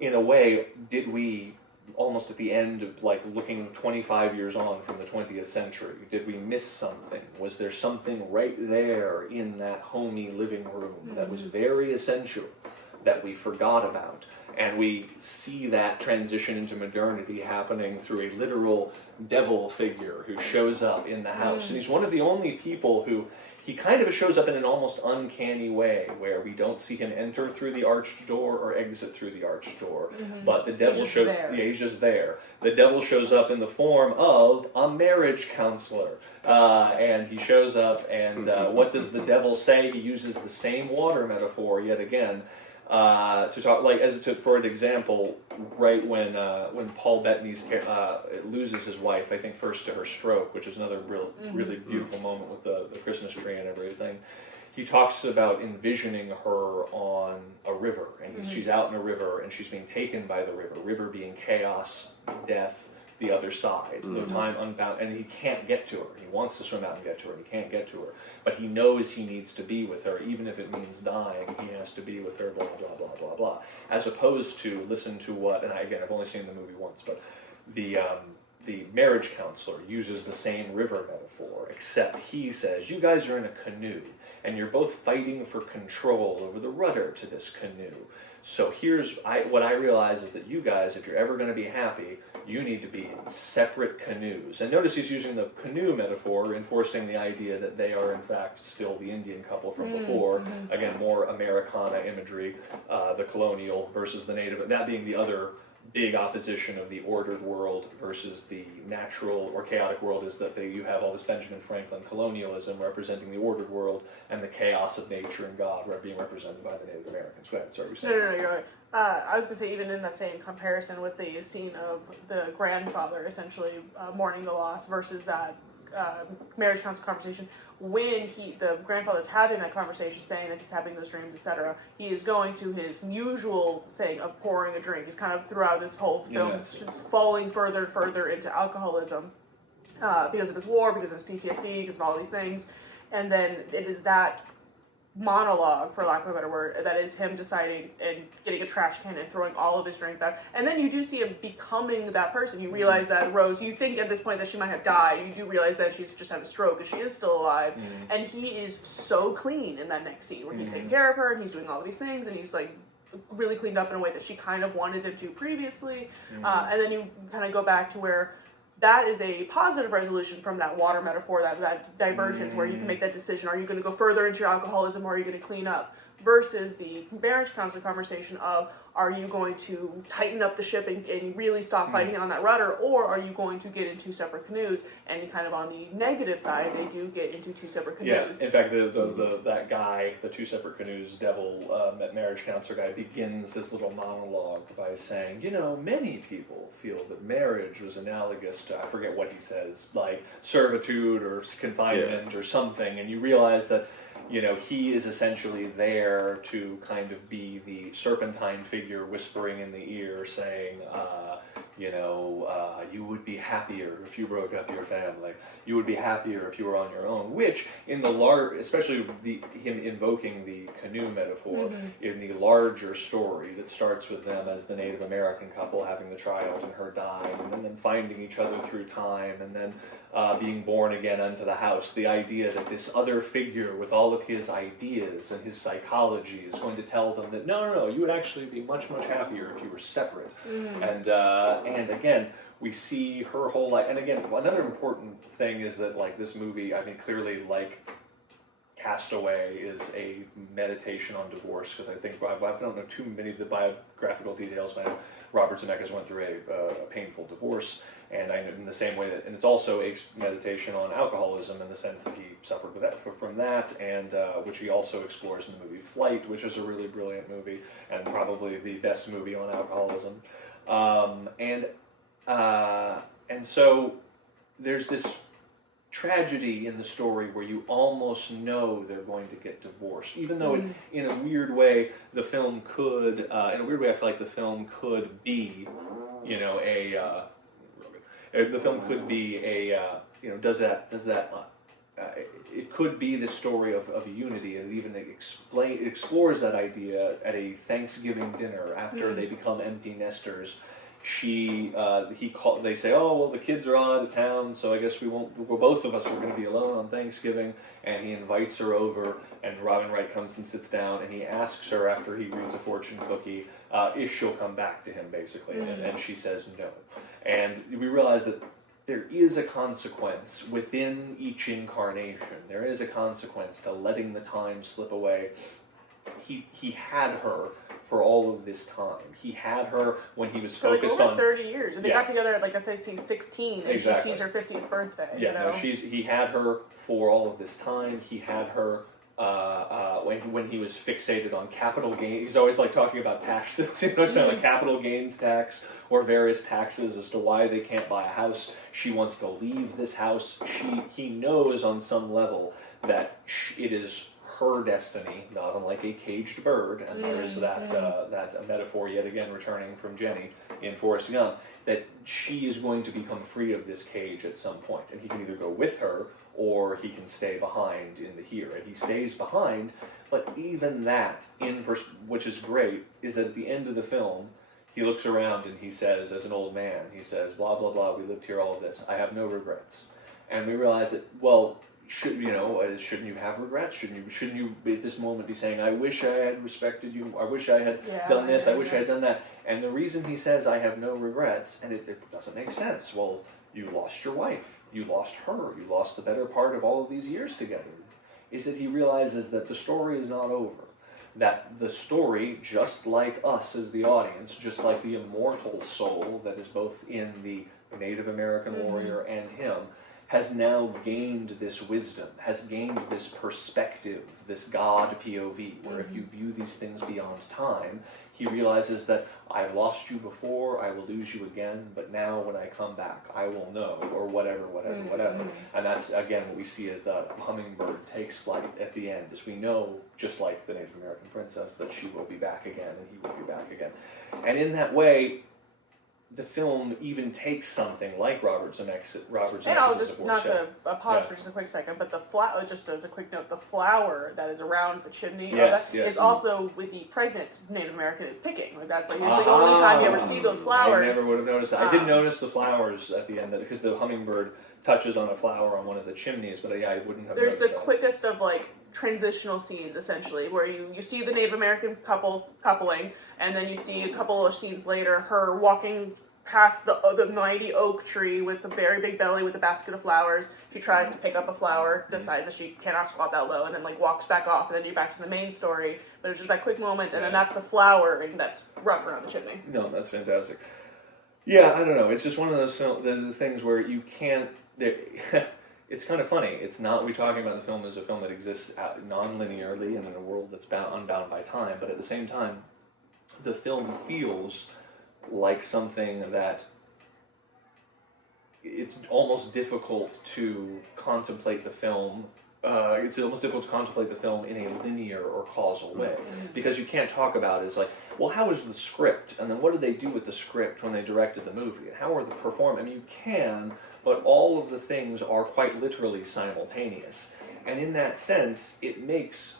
in a way, did we, almost at the end of, like, looking 25 years on from the 20th century, did we miss something? Was there something right there in that homey living room that was very essential that we forgot about? And we see that transition into modernity happening through a literal devil figure who shows up in the house. And he's one of the only people who, he kind of shows up in an almost uncanny way, where we don't see him enter through the arched door or exit through the arched door. But the devil shows, yeah, he's just there. The devil shows up in the form of a marriage counselor. And he shows up, and what does the devil say? He uses the same water metaphor yet again. To talk, like, for an example, right when Paul Bettany's loses his wife, I think first to her stroke, which is another really beautiful moment with the Christmas tree and everything. He talks about envisioning her on a river, and she's out in a river, and she's being taken by the river being chaos, death, the other side, no time unbound, and he can't get to her. He wants to swim out and get to her, and he can't get to her. But he knows he needs to be with her, even if it means dying, he has to be with her, blah, blah, blah, blah, blah. As opposed to, listen to what, and I've only seen the movie once, but the marriage counselor uses the same river metaphor, except he says, you guys are in a canoe, and you're both fighting for control over the rudder to this canoe. So what I realize is that you guys, if you're ever going to be happy, you need to be in separate canoes. And notice he's using the canoe metaphor, reinforcing the idea that they are in fact still the Indian couple from before. Again, more Americana imagery, the colonial versus the native, that being the other big opposition of the ordered world versus the natural or chaotic world, is that you have all this Benjamin Franklin colonialism representing the ordered world, and the chaos of nature and God being represented by the Native Americans. Go ahead, sorry. No, you're right. I was going to say, even in the same comparison with the scene of the grandfather essentially mourning the loss versus that marriage council conversation, when the grandfather's having that conversation, saying that he's having those dreams, etc., he is going to his usual thing of pouring a drink. He's kind of throughout this whole film falling further and further into alcoholism because of his war, because of his PTSD, because of all these things. And then it is that monologue, for lack of a better word, that is him deciding and getting a trash can and throwing all of his drink back. And then you do see him becoming that person. You realize that Rose, you think at this point that she might have died. You do realize that she's just had a stroke and she is still alive. And he is so clean in that next scene where he's taking care of her and he's doing all these things, and he's like really cleaned up in a way that she kind of wanted him to previously. And then you kind of go back to where that is a positive resolution from that water metaphor, that divergence where you can make that decision. Are you going to go further into your alcoholism, or are you going to clean up? versus the marriage counselor conversation of, are you going to tighten up the ship and really stop fighting it on that rudder, or are you going to get in two separate canoes? And kind of on the negative side, they do get into two separate canoes. Yeah, in fact, that guy, the two separate canoes devil, marriage counselor guy, begins this little monologue by saying, you know, many people feel that marriage was analogous to, I forget what he says, like servitude or confinement or something, and you realize that, you know, he is essentially there to kind of be the serpentine figure whispering in the ear saying, you would be happier if you broke up your family. You would be happier if you were on your own, which in the especially him invoking the canoe metaphor, in the larger story that starts with them as the Native American couple having the child and her dying, and then finding each other through time, and then being born again unto the house, the idea that this other figure with all of his ideas and his psychology is going to tell them that no, you would actually be much, much happier if you were separate. And again, we see her whole life. And again, another important thing is that, like, this movie, I mean, clearly, like Castaway is a meditation on divorce, because I think, I don't know too many of the biographical details, but Robert Zebecks went through a painful divorce, and I know in the same way that, and it's also a meditation on alcoholism in the sense that he suffered with that, from that, and which he also explores in the movie Flight, which is a really brilliant movie, and probably the best movie on alcoholism. And so there's this tragedy in the story where you almost know they're going to get divorced, even though in a weird way the film could, I feel like the film could be, the film could be it could be the story of unity, and it even explores that idea at a Thanksgiving dinner after they become empty nesters. They say, oh, well, the kids are all out of town, so I guess both of us are going to be alone on Thanksgiving, and he invites her over, and Robin Wright comes and sits down, and he asks her, after he reads a fortune cookie, if she'll come back to him, basically, and she says no. And we realize that there is a consequence within each incarnation. There is a consequence to letting the time slip away. He had her for all of this time. He had her when he was focused over on 30 years, and they got together at, like I say, 16, and exactly. she sees her 50th birthday. Yeah, you know? he had her for all of this time. He had her when he was fixated on capital gain. He's always like talking about taxes, like capital gains tax or various taxes as to why they can't buy a house. She wants to leave this house. He knows on some level that it is her destiny, not unlike a caged bird, and there is that metaphor yet again returning from Jenny in Forrest Gump, that she is going to become free of this cage at some point, and he can either go with her or he can stay behind in the here, and he stays behind. But even that, which is great, is that at the end of the film, he looks around and he says, as an old man, he says, blah blah blah, we lived here all of this, I have no regrets. And we realize that, well, shouldn't you have regrets? Shouldn't you at this moment be saying, I wish I had respected you, I wish I had done this, I wish I had done that? And the reason he says, I have no regrets, and it doesn't make sense. Well, you lost your wife, you lost her, you lost the better part of all of these years together, is that he realizes that the story is not over. That the story, just like us as the audience, just like the immortal soul that is both in the Native American warrior and him, has now gained this wisdom, has gained this perspective, this God POV, where if you view these things beyond time, he realizes that I've lost you before, I will lose you again, but now when I come back, I will know, or whatever. And that's, again, what we see as the hummingbird takes flight at the end, as we know, just like the Native American princess, that she will be back again, and he will be back again. And in that way, the film even takes something like Robert Zebecks' And I'll just, not to pause for just a quick second, but the flower, just as a quick note, the flower that is around the chimney is also with the pregnant Native American is picking. Like that's like, it's the only time you ever see those flowers. I never would have noticed that. I did notice the flowers at the end, because the hummingbird touches on a flower on one of the chimneys, but I wouldn't have There's noticed the that. quickest of like transitional scenes, essentially, where you see the Native American coupling, and then you see a couple of scenes later her walking past the mighty oak tree with the very big belly with a basket of flowers. She tries to pick up a flower, decides that she cannot squat that low, and then like walks back off, and then you're back to the main story. But it's just that quick moment, and then that's the flower, and that's rough around the chimney. No, that's fantastic. Yeah, I don't know. It's just one of those things where you can't. It's kind of funny. It's not. We're talking about the film as a film that exists non-linearly and in a world that's unbound by time. But at the same time, the film feels like something that it's almost difficult to contemplate the film. It's almost difficult to contemplate the film in a linear or causal way, because you can't talk about it as like, well, how was the script, and then what did they do with the script when they directed the movie, and how are the perform? I mean, you can, but all of the things are quite literally simultaneous, and in that sense, it makes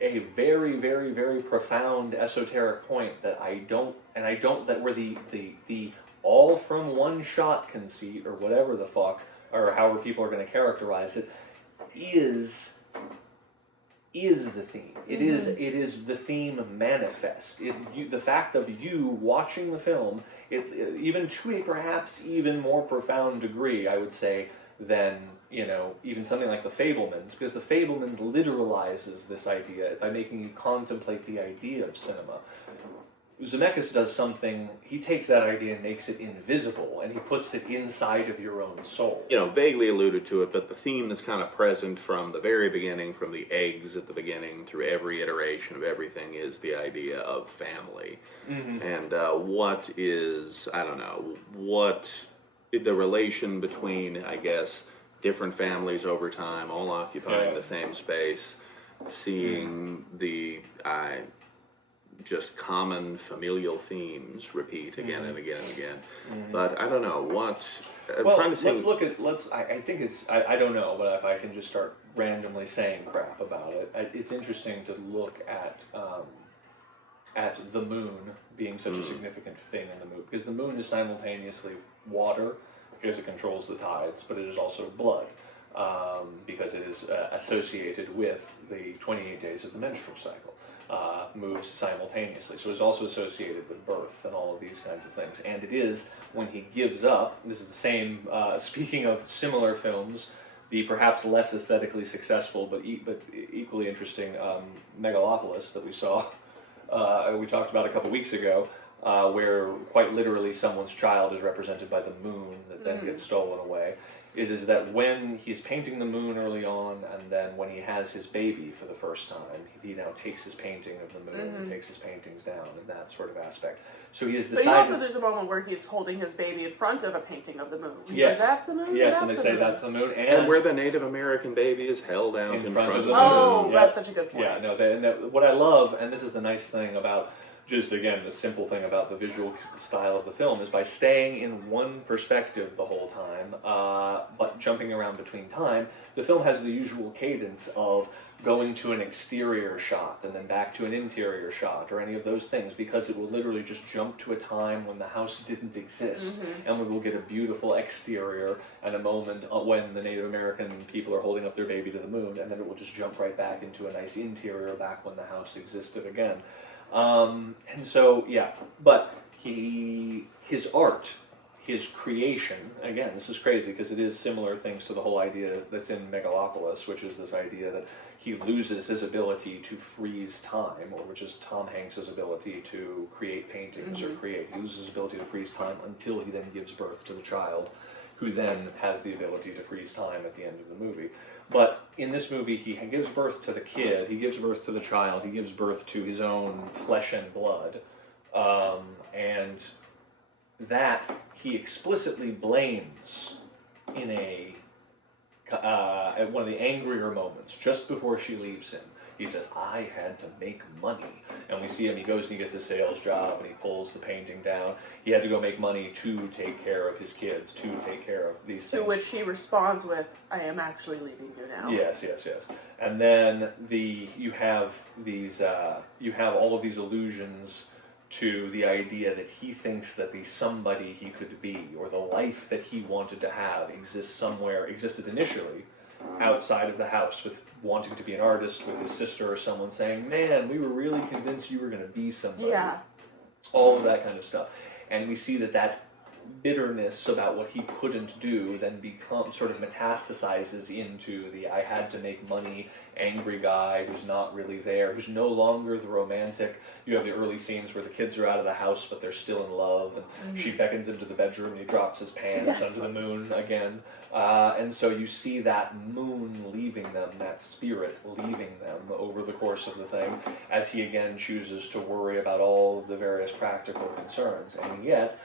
a very, very, very profound esoteric point that that where the all from one shot conceit, or whatever the fuck, or however people are going to characterize it, is the theme. It is the theme manifest. The fact of you watching the film, even to a perhaps even more profound degree, I would say, than even something like The Fabelmans, because The Fabelmans literalizes this idea by making you contemplate the idea of cinema. Zemeckis does something, he takes that idea and makes it invisible, and he puts it inside of your own soul. Vaguely alluded to it, but the theme that's kind of present from the very beginning, from the eggs at the beginning, through every iteration of everything, is the idea of family. Mm-hmm. And what the relation between, I guess, different families over time, all occupying the same space, seeing the just common familial themes repeat again and again and again. But I don't know what. Trying to see. Let's look at. I think it's. I don't know, but if I can just start randomly saying crap about it, it's interesting to look at the moon being such a significant thing in the movie, because the moon is simultaneously water, because it controls the tides, but it is also blood, because it is associated with the 28 days of the menstrual cycle. Moves simultaneously. So it's also associated with birth and all of these kinds of things. And it is when he gives up, this is the same, speaking of similar films, the perhaps less aesthetically successful but equally interesting Megalopolis that we saw, we talked about a couple weeks ago, where quite literally someone's child is represented by the moon that then gets stolen away. It is that when he's painting the moon early on, and then when he has his baby for the first time, he now takes his painting of the moon and takes his paintings down in that sort of aspect. So he has decided. But also, there's a moment where he's holding his baby in front of a painting of the moon. Yes, that's the moon. Yes, and they say that's the moon, and where the Native American baby is held out in front of the moon. Oh, that's such a good point. Yeah, no. What I love, and this is the nice thing about. Just again, the simple thing about the visual style of the film is by staying in one perspective the whole time, but jumping around between time, the film has the usual cadence of going to an exterior shot and then back to an interior shot, or any of those things, because it will literally just jump to a time when the house didn't exist, and we will get a beautiful exterior and a moment when the Native American people are holding up their baby to the moon, and then it will just jump right back into a nice interior back when the house existed again. And so, but his art, his creation, again, this is crazy because it is similar things to the whole idea that's in Megalopolis, which is this idea that he loses his ability to freeze time, or which is Tom Hanks's ability to create paintings or create. He loses his ability to freeze time until he then gives birth to the child, who then has the ability to freeze time at the end of the movie. But in this movie, he gives birth to the kid, he gives birth to the child, he gives birth to his own flesh and blood, and that he explicitly blames in at one of the angrier moments, just before she leaves him. He says, I had to make money. And we see him, he goes and he gets a sales job and he pulls the painting down. He had to go make money to take care of his kids, to take care of these things. To which he responds with, I am actually leaving you now. Yes. And then you have all of these allusions to the idea that he thinks that the somebody he could be, or the life that he wanted to have, existed initially outside of the house, with wanting to be an artist, with his sister or someone saying, man, we were really convinced you were going to be somebody. Yeah. All of that kind of stuff. And we see that bitterness about what he couldn't do then sort of metastasizes into the I had to make money angry guy who's not really there, who's no longer the romantic. You have the early scenes where the kids are out of the house but they're still in love, and she beckons him to the bedroom and he drops his pants under the moon again. And so you see that moon leaving them, that spirit leaving them over the course of the thing, as he again chooses to worry about all of the various practical concerns. And yet,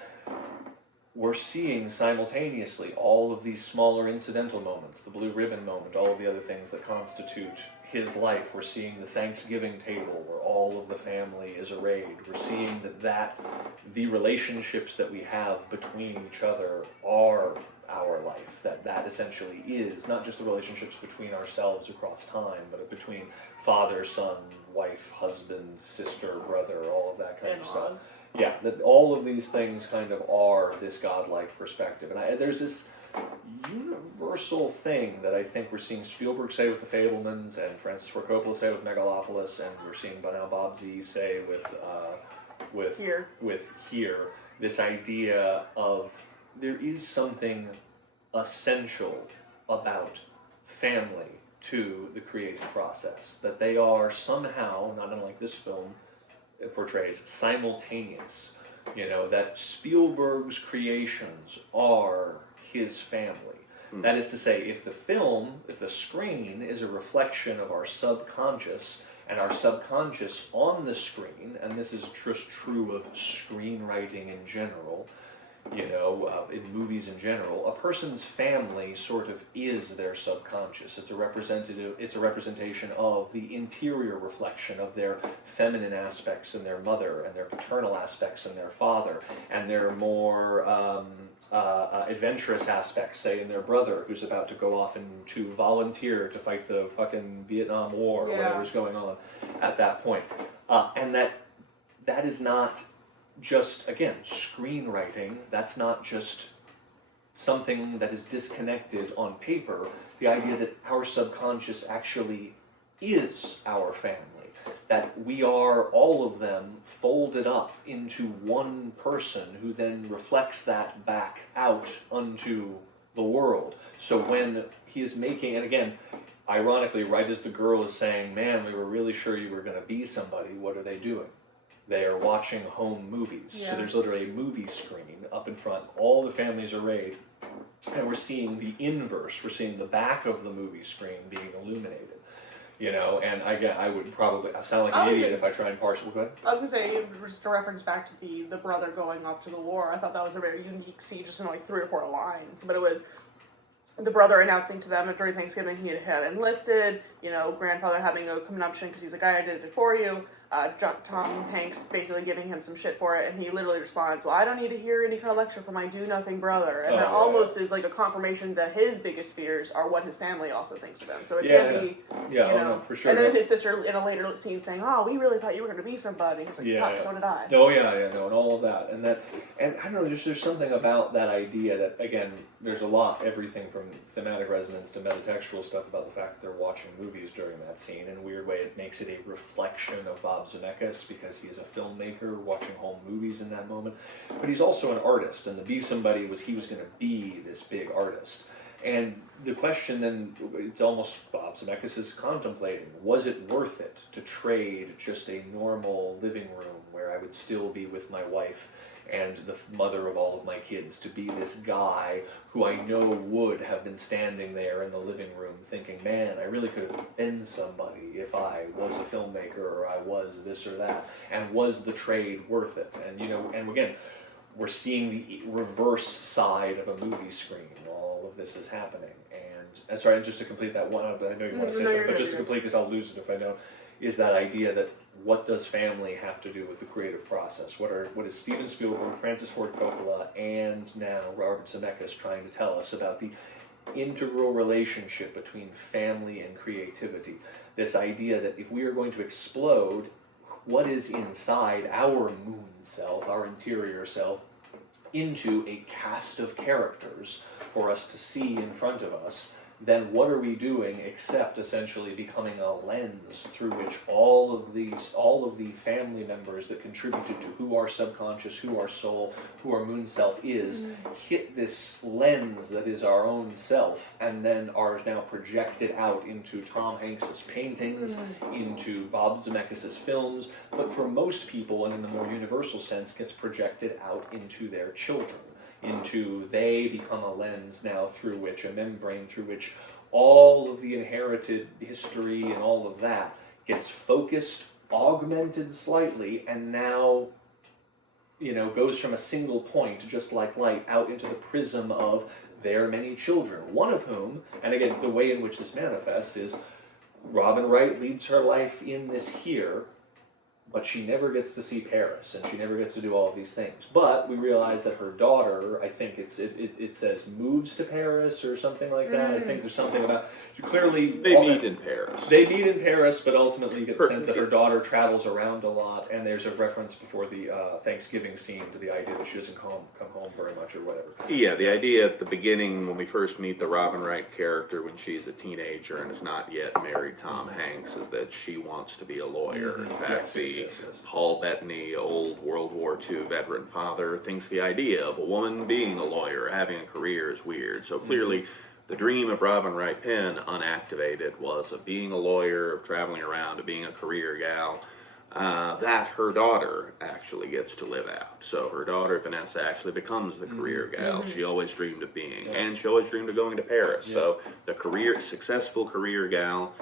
we're seeing simultaneously all of these smaller incidental moments, the blue ribbon moment, all of the other things that constitute his life. We're seeing the Thanksgiving table where all of the family is arrayed. We're seeing that the relationships that we have between each other are our life, that essentially is not just the relationships between ourselves across time, but between father, son, wife, husband, sister, brother, all of that kind of stuff. Yeah, that all of these things kind of are this godlike perspective. And there's this universal thing that I think we're seeing Spielberg say with The Fabelmans, and Francis Ford Coppola say with Megalopolis, and we're seeing now Bob Z say with Here, this idea of there is something essential about family to the creative process, that they are somehow, not unlike this film portrays, simultaneous. You know, that Spielberg's creations are his family. That is to say, if the screen is a reflection of our subconscious, and our subconscious on the screen, and this is just true of screenwriting in general, you know, in movies in general, a person's family sort of is their subconscious. It's a representation of the interior reflection of their feminine aspects in their mother, and their paternal aspects in their father, and their more adventurous aspects, say, in their brother, who's about to go off and to volunteer to fight the fucking Vietnam War, or whatever's going on at that point. And that is not just, again, screenwriting. That's not just something that is disconnected on paper. The idea that our subconscious actually is our family, that we are, all of them, folded up into one person who then reflects that back out unto the world. So when he is making, and again, ironically, right as the girl is saying, man, we were really sure you were going to be somebody, what are they doing? They are watching home movies. So there's literally a movie screen up in front. All the families are arrayed. And we're seeing the inverse. We're seeing the back of the movie screen being illuminated. You know, and again, I would probably sound like an idiot if I try and parse it. Go ahead. I was going to say, just a reference back to the brother going off to the war. I thought that was a very unique scene, just in like 3 or 4 lines. But it was the brother announcing to them that during Thanksgiving he had enlisted, you know, grandfather having a connection because he's a guy, I did it for you. Tom Hanks basically giving him some shit for it, and he literally responds, well, I don't need to hear any kind of lecture from my do-nothing brother. And that almost is like a confirmation that his biggest fears are what his family also thinks of him. So it can be, you know. No, for sure. And then his sister in a later scene saying, oh, we really thought you were going to be somebody. He's like, fuck, so did I. Oh, and all of that. And I don't know, there's something about that idea that, again, there's a lot, everything from thematic resonance to metatextual stuff about the fact that they're watching movies during that scene. In a weird way, it makes it a reflection of Bob Zemeckis, because he's a filmmaker watching home movies in that moment. But he's also an artist, and the Be Somebody was he was going to be this big artist. And the question then, it's almost Bob Zemeckis is contemplating, was it worth it to trade just a normal living room where I would still be with my wife and the mother of all of my kids, to be this guy who I know would have been standing there in the living room thinking, man, I really could have been somebody if I was a filmmaker, or I was this or that, and was the trade worth it? And, you know, and again, we're seeing the reverse side of a movie screen. All of this is happening. And sorry, just to complete that one, but I know you want to say something, but just to complete, because I'll lose it if I don't, is that idea that what does family have to do with the creative process? What is Steven Spielberg, Francis Ford Coppola, and now Robert Zemeckis trying to tell us about the integral relationship between family and creativity? This idea that if we are going to explode what is inside our moon self, our interior self, into a cast of characters for us to see in front of us, then what are we doing except essentially becoming a lens through which all of the family members that contributed to who our subconscious, who our soul, who our moon self is, hit this lens that is our own self, and then are now projected out into Tom Hanks's paintings, into Bob Zemeckis' films, but for most people, and in the more universal sense, gets projected out into their children. They become a lens now through which, a membrane through which all of the inherited history and all of that gets focused, augmented slightly, and now, goes from a single point, just like light, out into the prism of their many children. One of whom, and again, the way in which this manifests is Robin Wright leads her life in this here, but she never gets to see Paris, and she never gets to do all of these things. But we realize that her daughter, I think it says moves to Paris or something like that. I think there's something about, clearly... They meet in Paris. They meet in Paris, but ultimately you get the sense that her daughter travels around a lot, and there's a reference before the Thanksgiving scene to the idea that she doesn't come home very much or whatever. Yeah, the idea at the beginning when we first meet the Robin Wright character when she's a teenager and is not yet married Tom Hanks is that she wants to be a lawyer. In fact, yes. Paul Bettany, old World War II veteran father, thinks the idea of a woman being a lawyer, having a career is weird. So clearly, the dream of Robin Wright Penn, unactivated, was of being a lawyer, of traveling around, of being a career gal. That her daughter actually gets to live out. So her daughter, Vanessa, actually becomes the career gal she always dreamed of being. And she always dreamed of going to Paris. So the successful career gal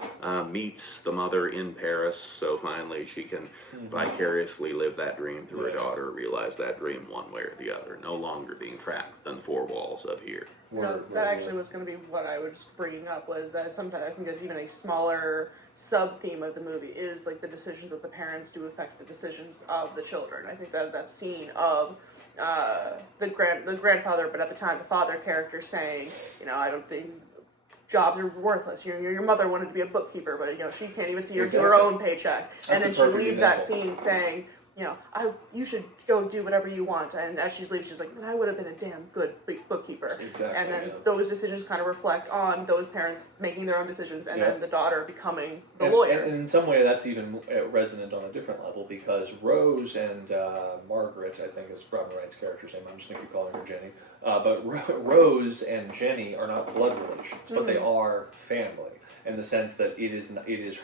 meets the mother in Paris. So finally she can vicariously live that dream through her daughter, realize that dream one way or the other, no longer being trapped within the four walls of here. No, that actually was going to be what I was bringing up, was that sometimes I think there's even a smaller sub-theme of the movie is like the decisions that the parents do affect the decisions of the children. I think that scene of the grandfather, but at the time the father character saying, I don't think jobs are worthless. Your mother wanted to be a bookkeeper, but she can't even see her own paycheck. And then she leaves that scene saying, you should go do whatever you want. And as she's leaving, she's like, I would have been a damn good bookkeeper. Exactly. And then those decisions kind of reflect on those parents making their own decisions, and then the daughter becoming the lawyer. And in some way, that's even resonant on a different level, because Rose and Margaret, I think is Robin Wright's character's name. I'm just going to keep calling her Jenny. But Rose and Jenny are not blood relations, but they are family. In the sense that it is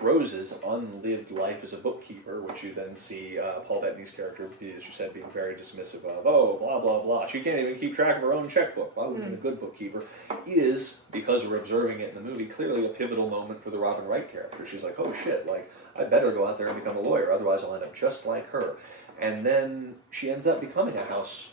Rose's unlived life as a bookkeeper, which you then see Paul Bettany's character, as you said, being very dismissive of, blah, blah, blah. She can't even keep track of her own checkbook. Why would be a good bookkeeper? Is, because we're observing it in the movie, clearly a pivotal moment for the Robin Wright character. She's like, oh shit, I better go out there and become a lawyer, otherwise I'll end up just like her. And then she ends up becoming a housewife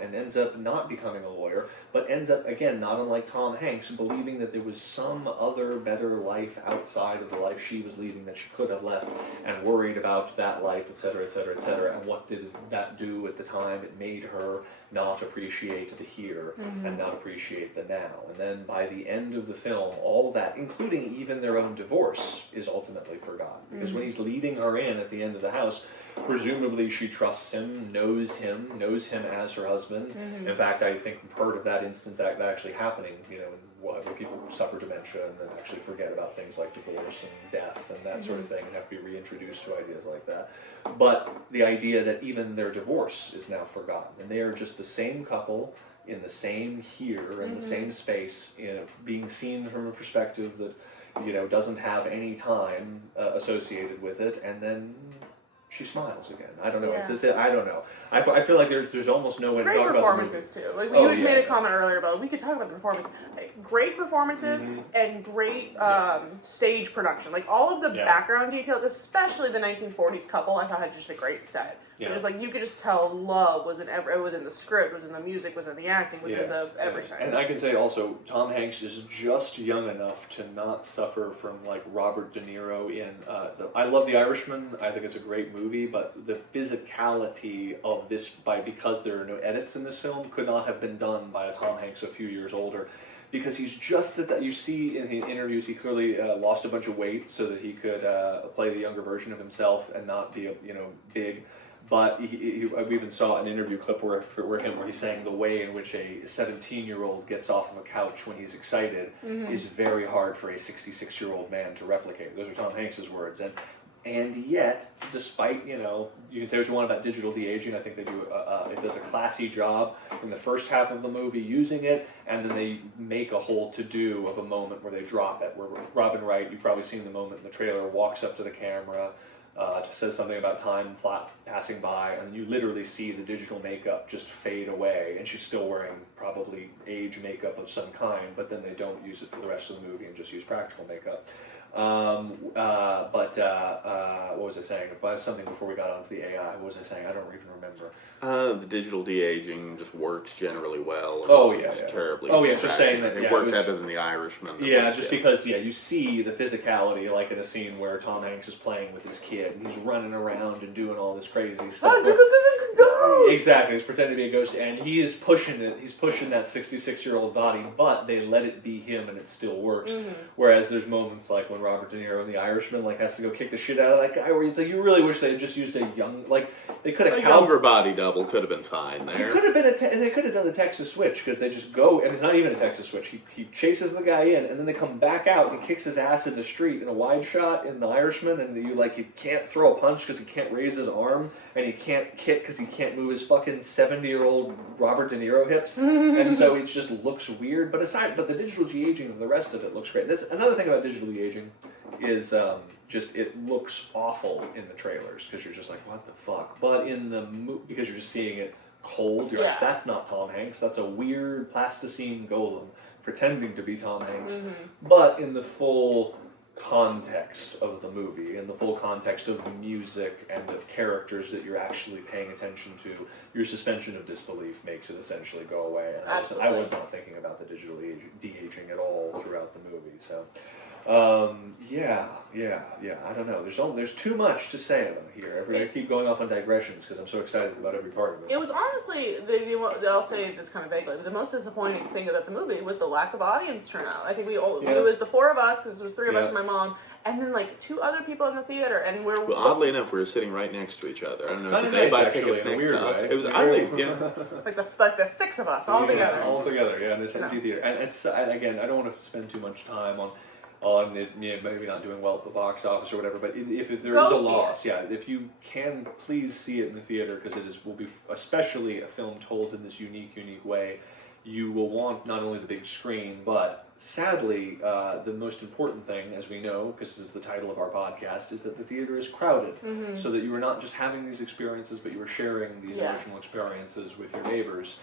and ends up not becoming a lawyer, but ends up, again, not unlike Tom Hanks, believing that there was some other better life outside of the life she was leading that she could have left, and worried about that life, etc., etc., etc. And what did that do at the time? It made her not appreciate the here and not appreciate the now. And then by the end of the film, all that, including even their own divorce, is ultimately forgotten. Because when he's leading her in at the end of the house, presumably she trusts him, knows him as her husband. In fact, I think we've heard of that instance actually happening, where people suffer dementia and then actually forget about things like divorce and death and that sort of thing, and have to be reintroduced to ideas like that. But the idea that even their divorce is now forgotten, and they are just the same couple in the same here, in the same space, being seen from a perspective that doesn't have any time associated with it, and then she smiles again. I don't know. Yeah. It's just, I don't know. I feel like there's almost no way to talk about the movie. Great performances too. Like you had made a comment earlier about, we could talk about the performance. Great performances and great stage production. Like all of the background details, especially the 1940s couple, I thought had just a great set. Yeah. It was like you could just tell love was in it was in the script, was in the music, was in the acting, was in the everything. And I can say also, Tom Hanks is just young enough to not suffer from like Robert De Niro in. I love The Irishman. I think it's a great movie, but the physicality of this, because there are no edits in this film, could not have been done by a Tom Hanks a few years older. Because he's just at that. You see in the interviews, he clearly lost a bunch of weight so that he could play the younger version of himself and not be big. But we even saw an interview clip where he's saying the way in which a 17-year-old gets off of a couch when he's excited is very hard for a 66-year-old man to replicate. Those are Tom Hanks's words, and yet, despite, you can say what you want about digital de-aging, I think they do it does a classy job in the first half of the movie using it, and then they make a whole to-do of a moment where they drop it, where Robin Wright, you've probably seen the moment in the trailer, walks up to the camera, says something about time passing by, and you literally see the digital makeup just fade away, and she's still wearing probably age makeup of some kind, but then they don't use it for the rest of the movie and just use practical makeup. What was I saying? Something before we got onto the AI. What was I saying? I don't even remember. The digital de-aging just works generally well. It's terribly. Just saying that it worked better than The Irishman. Because you see the physicality, like in a scene where Tom Hanks is playing with his kid, and he's running around and doing all this crazy stuff. Exactly, he's pretending to be a ghost, and he is pushing it. He's pushing that 66-year-old body, but they let it be him, and it still works. Whereas there's moments like when Robert De Niro in The Irishman has to go kick the shit out of that guy, where it's like you really wish they had just used a young, they could have younger body double could have been fine there. It could have been and they could have done a Texas switch, because they just go, and it's not even a Texas switch. He chases the guy in, and then they come back out and he kicks his ass in the street in a wide shot in The Irishman, and he can't throw a punch because he can't raise his arm, and he can't kick because he can't move his fucking 70-year-old Robert De Niro hips, and so it just looks weird. But the digital de-aging and the rest of it looks great. That's another thing about digital de-aging is just it looks awful in the trailers, because you're just like, what the fuck? But in the because you're just seeing it cold, you're like, that's not Tom Hanks. That's a weird plasticine golem pretending to be Tom Hanks. But in the full context of the movie, in the full context of music and of characters that you're actually paying attention to, your suspension of disbelief makes it essentially go away. And I was not thinking about the digital de-aging at all throughout the movie. So, I don't know. There's too much to say here. I keep going off on digressions because I'm so excited about every part of it. It was honestly, I'll say this kind of vaguely, but the most disappointing thing about the movie was the lack of audience turnout. I think it was the four of us, because it was three of us and my mom, and then two other people in the theater, and well, oddly enough, we were sitting right next to each other. I don't know if they buy tickets next to us. It was oddly, like the six of us all together. All together, in this empty theater. And it's again, I don't want to spend too much time on it, maybe not doing well at the box office or whatever, but if there is a loss, if you can, please see it in the theater, because will be, especially a film told in this unique way, you will want not only the big screen, but sadly, the most important thing, as we know, because this is the title of our podcast, is that the theater is crowded, so that you are not just having these experiences, but you are sharing these emotional experiences with your neighbors.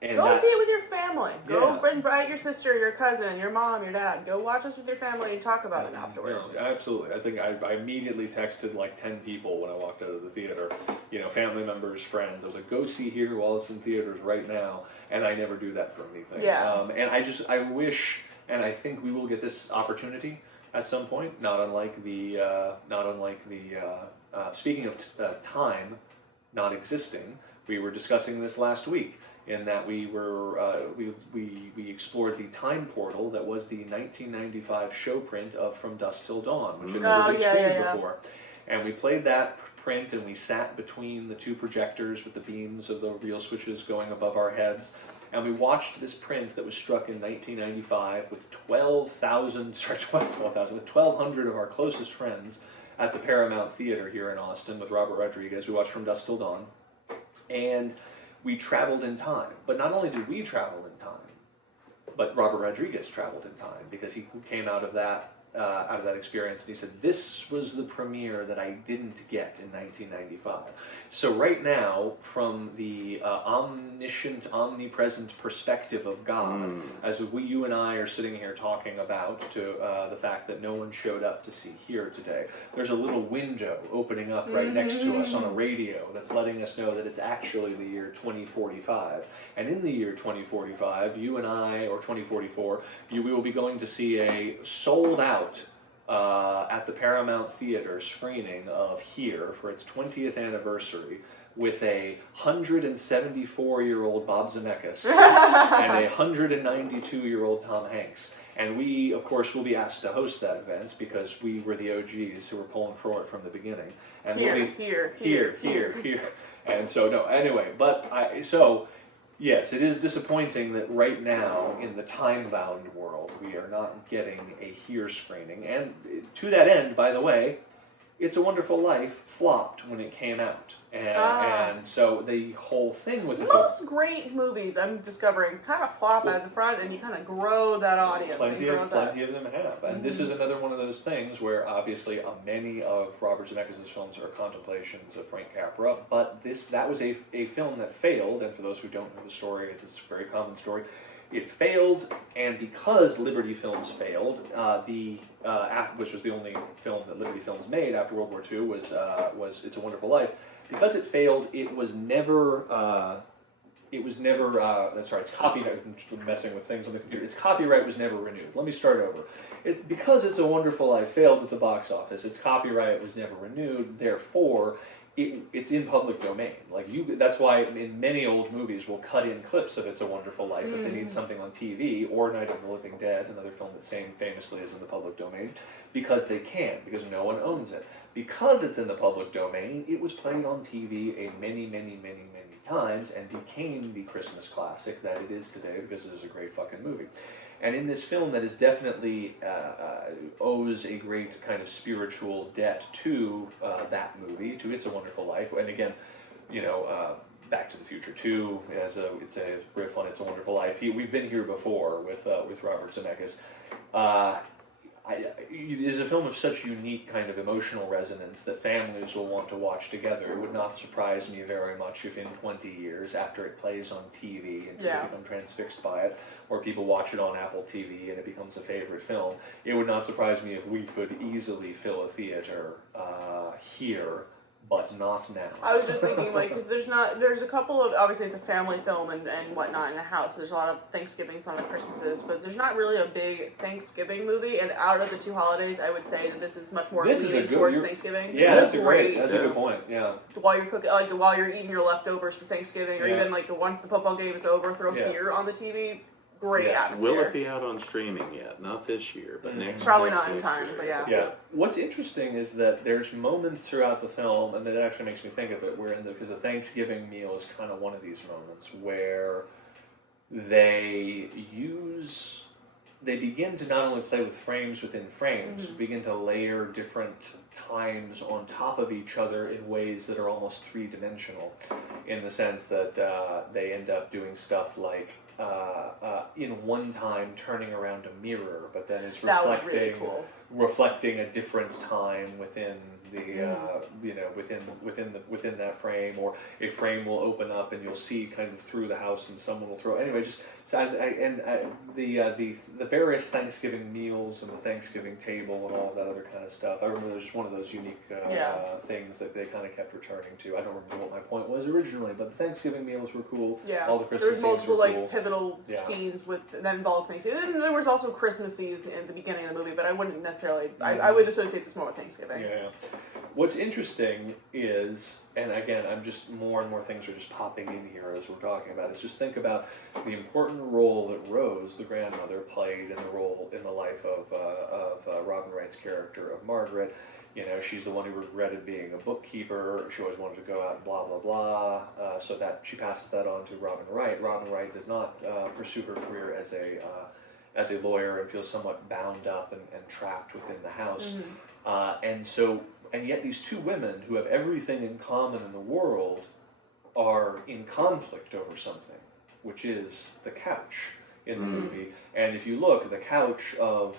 And go see it with your family. Go invite your sister, your cousin, your mom, your dad. Go watch us with your family and talk about it afterwards. Absolutely. I think I immediately texted 10 people when I walked out of the theater. Family members, friends. I was like, go see here while it's in theaters right now. And I never do that for anything. And I wish, and I think we will get this opportunity at some point. Not unlike the speaking of time not existing, we were discussing this last week, in that we explored the time portal that was the 1995 show print of From Dusk Till Dawn, which had never been screened before. And we played that print, and we sat between the two projectors with the beams of the reel switches going above our heads, and we watched this print that was struck in 1995 with 1,200 of our closest friends at the Paramount Theater here in Austin with Robert Rodriguez. We watched From Dusk Till Dawn, and we traveled in time. But not only did we travel in time, but Robert Rodriguez traveled in time, because he came out of that experience, and he said, this was the premiere that I didn't get in 1995. So right now, from the omniscient, omnipresent perspective of God, as you and I are sitting here talking about the fact that no one showed up to see here today, there's a little window opening up right next to us on a radio that's letting us know that it's actually the year 2045. And in the year 2045, you and I, or 2044, we will be going to see a sold out at the Paramount Theater screening of Here for its 20th anniversary, with a 174-year-old Bob Zemeckis and a 192-year-old Tom Hanks. And we, of course, will be asked to host that event because we were the OGs who were pulling for it from the beginning. And Here, we'll be here. And so, no, anyway, yes, it is disappointing that right now, in the time-bound world, we are not getting a here screening. And to that end, by the way, It's a Wonderful Life flopped when it came out. And so the whole thing with it... Most great movies, I'm discovering, kind of flop at the front, and you kind of grow that audience. Plenty of them have. And this is another one of those things where, obviously, many of Robert Zebecks' films are contemplations of Frank Capra, but that was a film that failed, and for those who don't know the story, it's a very common story. It failed, and because Liberty Films failed, which was the only film that Liberty Films made after World War II was It's a Wonderful Life. Because it failed, it was never. That's right. It's copyright. I'm messing with things on the computer. Its copyright was never renewed. Let me start over. Because It's a Wonderful Life failed at the box office, its copyright was never renewed. Therefore, it's in public domain. That's why in many old movies we'll cut in clips of It's a Wonderful Life if they need something on TV, or Night of the Living Dead, another film that famously is in the public domain, because they can, because no one owns it. Because it's in the public domain, it was played on TV many times and became the Christmas classic that it is today because it is a great fucking movie. And in this film that is definitely owes a great kind of spiritual debt to that movie, to It's a Wonderful Life. And again, Back to the Future 2, it's a riff on It's a Wonderful Life. We've been here before with Robert Zebecks. It is a film of such unique kind of emotional resonance that families will want to watch together. It would not surprise me very much if in 20 years, after it plays on TV and people become transfixed by it, or people watch it on Apple TV and it becomes a favorite film, it would not surprise me if we could easily fill a theater here, but not now. I was just thinking, because there's a couple of, obviously it's a family film and whatnot in the house. There's a lot of Thanksgivings, a lot of Christmases, but there's not really a big Thanksgiving movie. And out of the two holidays, I would say that this is much more leaning towards Thanksgiving. Yeah, that's a good point. Yeah. While you're cooking, while you're eating your leftovers for Thanksgiving, or even once the football game is over, throw here on the TV. Great atmosphere. Will it be out on streaming yet? Not this year, but next. Probably not in time, but yeah. Yeah. What's interesting is that there's moments throughout the film, and it actually makes me think of it, because the Thanksgiving meal is kind of one of these moments where they begin to not only play with frames within frames, but begin to layer different times on top of each other in ways that are almost three-dimensional, in the sense that they end up doing stuff like in one time turning around a mirror, but then is reflecting a different time within the within that frame, or a frame will open up and you'll see kind of through the house and someone will throw the various Thanksgiving meals and the Thanksgiving table and all of that other kind of stuff. I remember there's just one of those unique things that they kind of kept returning to. I don't remember what my point was originally, but the Thanksgiving meals were cool. Yeah, all the Christmas there was multiple scenes were cool. pivotal scenes that involved Thanksgiving. And there was also Christmas scenes in the beginning of the movie, but I wouldn't necessarily. I would associate this more with Thanksgiving. Yeah. What's interesting is, and again, more and more things are just popping in here as we're talking about, is just think about the important role that Rose, the grandmother, played in the life of Robin Wright's character of Margaret. She's the one who regretted being a bookkeeper. She always wanted to go out and blah, blah, blah. So that she passes that on to Robin Wright. Robin Wright does not pursue her career as a lawyer and feels somewhat bound up and trapped within the house. And yet these two women who have everything in common in the world are in conflict over something, which is the couch in the movie. And if you look, the couch of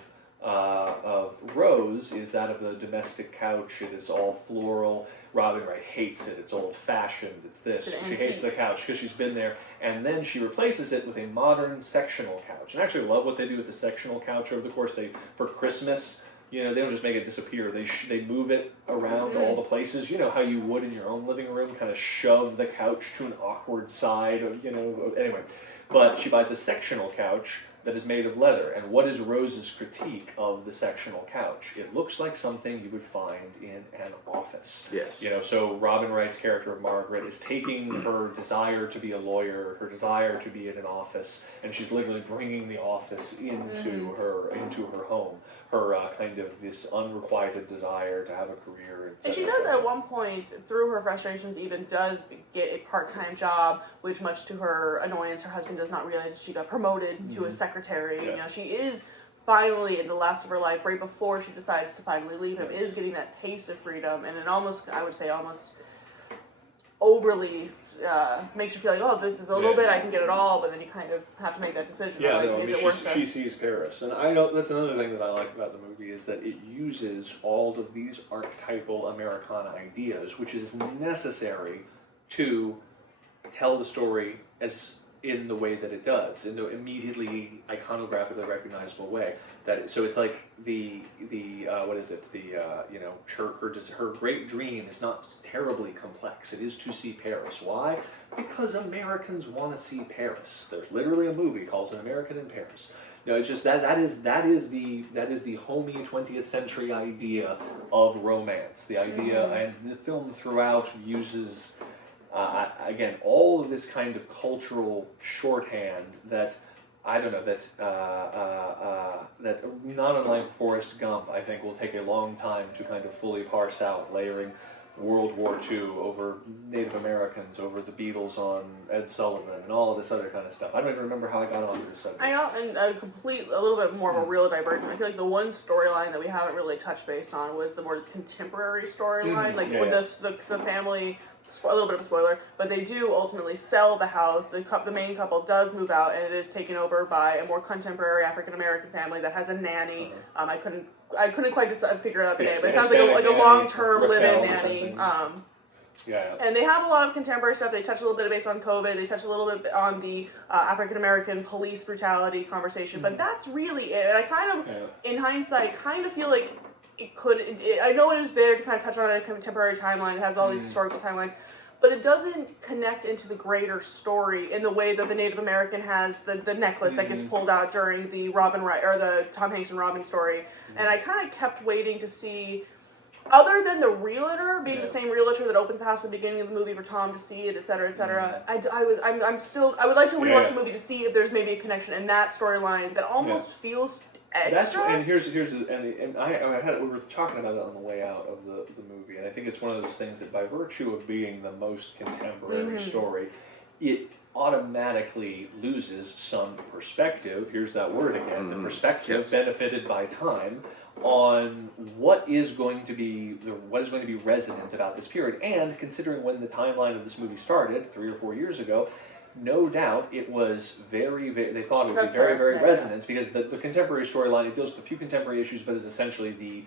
Rose is that of the domestic couch. It is all floral. Robin Wright hates it. It's old-fashioned. It's this. She hates the couch because she's been there. And then she replaces it with a modern sectional couch. And I actually love what they do with the sectional couch over the course. For Christmas, they don't just make it disappear. They move it around all the places. You know how you would in your own living room, kind of shove the couch to an awkward side. Anyway. But she buys a sectional couch that is made of leather. And what is Rose's critique of the sectional couch? It looks like something you would find in an office. Yes. You know, so Robin Wright's character of Margaret is taking her desire to be a lawyer, her desire to be in an office, and she's literally bringing the office into her home. Her kind of this unrequited desire to have a career. And she does at one point, through her frustrations, even does get a part-time job, which much to her annoyance, her husband does not realize that she got promoted to a secretary. Yes. You know, she is finally, in the last of her life, right before she decides to finally leave him, is getting that taste of freedom, and it almost, I would say, almost overly makes you feel like, oh, this is a little bit, I can get it all, but then you kind of have to make that decision. Yeah, like, no, I is mean, it worth she it? sees Paris, and I know that's another thing that I like about the movie is that it uses all of these archetypal Americana ideas, which is necessary to tell the story as in the way that it does, in the immediately iconographically recognizable way. So it's like the what is it? You know, her great dream is not terribly complex. It is to see Paris. Why? Because Americans want to see Paris. There's literally a movie called An American in Paris. No, it's just that is the homey 20th century idea of romance. The idea, and the film throughout uses. Again, all of this kind of cultural shorthand that I don't know that not unlike Forrest Gump, I think will take a long time to kind of fully parse out, layering World War II over Native Americans, over the Beatles on Ed Sullivan, and all of this other kind of stuff. I don't even remember how I got onto this subject. I know, and a little bit more of a real divergent. I feel like the one storyline that we haven't really touched base on was the more contemporary storyline, like with the family. A little bit of a spoiler, but they do ultimately sell the house. The main couple does move out, and it is taken over by a more contemporary African American family that has a nanny. I couldn't quite figure out the name, but it sounds like a long-term live-in nanny. And they have a lot of contemporary stuff. They touch a little bit based on COVID. They touch a little bit on the African American police brutality conversation, but that's really it. And I kind of, in hindsight, kind of feel like I know it is there to kind of touch on a contemporary timeline. It has all these historical timelines, but it doesn't connect into the greater story in the way that the Native American has the necklace that gets pulled out during the Robin Wright or the Tom Hanks and Robin story. And I kind of kept waiting to see, other than the realtor being the same realtor that opens the house at the beginning of the movie for Tom to see it, et cetera, et cetera. I would like to rewatch the movie to see if there's maybe a connection in that storyline that almost feels extra. And we were talking about it on the way out of the movie, and I think it's one of those things that by virtue of being the most contemporary story, it automatically loses some perspective. Here's that word again. The perspective benefited by time on what is going to be resonant about this period, and considering when the timeline of this movie started 3 or 4 years ago. No doubt it was very, they thought it would be very, very resonant because the contemporary storyline, it deals with a few contemporary issues, but is essentially it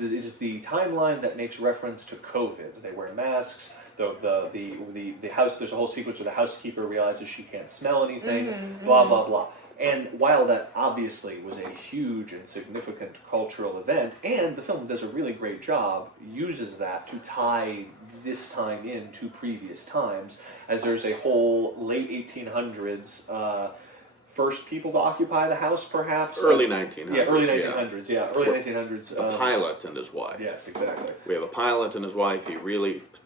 is the timeline that makes reference to COVID. They wear masks. The house, there's a whole sequence where the housekeeper realizes she can't smell anything, blah, blah, blah. And while that obviously was a huge and significant cultural event, and the film does a really great job, uses that to tie this time in to previous times, as there's a whole late 1800s first people to occupy the house, perhaps? Early 1900s. Yeah, early 1900s, Early 1900s. A pilot and his wife. Yes, exactly. We have a pilot and his wife.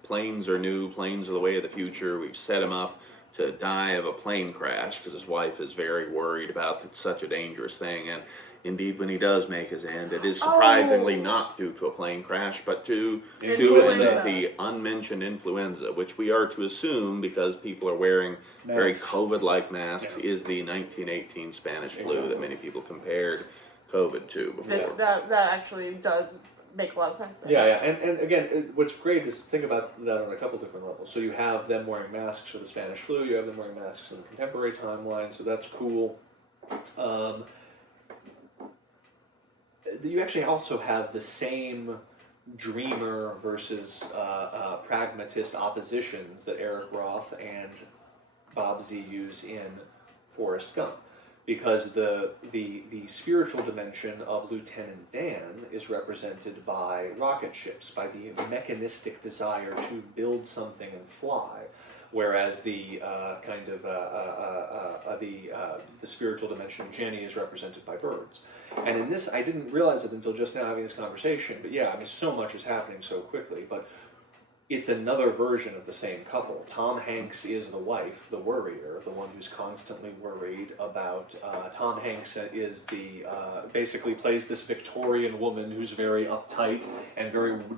Planes are new, planes are the way of the future. We've set him up to die of a plane crash because his wife is very worried about such a dangerous thing. And indeed, when he does make his end, it is surprisingly not due to a plane crash, but to the unmentioned influenza, which we are to assume, because people are wearing very COVID-like masks, is the 1918 Spanish flu that many people compared COVID to before. That actually does make a lot of sense. And again, what's great is think about that on a couple different levels. So you have them wearing masks for the Spanish flu, you have them wearing masks in the contemporary timeline, so that's cool. You actually also have the same dreamer versus pragmatist oppositions that Eric Roth and Bob Z use in Forrest Gump. Because the spiritual dimension of Lieutenant Dan is represented by rocket ships, by the mechanistic desire to build something and fly, whereas the the spiritual dimension of Jenny is represented by birds. And in this, I didn't realize it until just now having this conversation, but yeah, I mean, so much is happening so quickly, but it's another version of the same couple. Tom Hanks is the wife, the worrier, the one who's constantly worried about. Tom Hanks is basically plays this Victorian woman who's very uptight and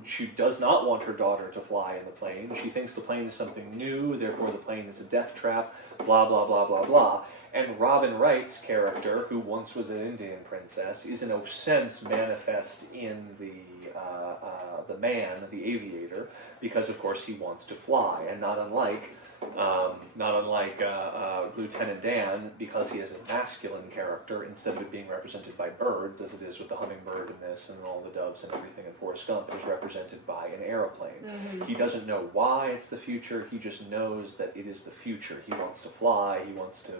she does not want her daughter to fly in the plane. She thinks the plane is something new, therefore the plane is a death trap, blah, blah, blah, blah, blah. And Robin Wright's character, who once was an Indian princess, is in a sense manifest in the man, the aviator, because of course he wants to fly, and not unlike Lieutenant Dan, because he is a masculine character, instead of it being represented by birds, as it is with the hummingbird in this, and all the doves and everything in Forrest Gump, it is represented by an airplane. Mm-hmm. He doesn't know why it's the future, he just knows that it is the future. He wants to fly, he wants to,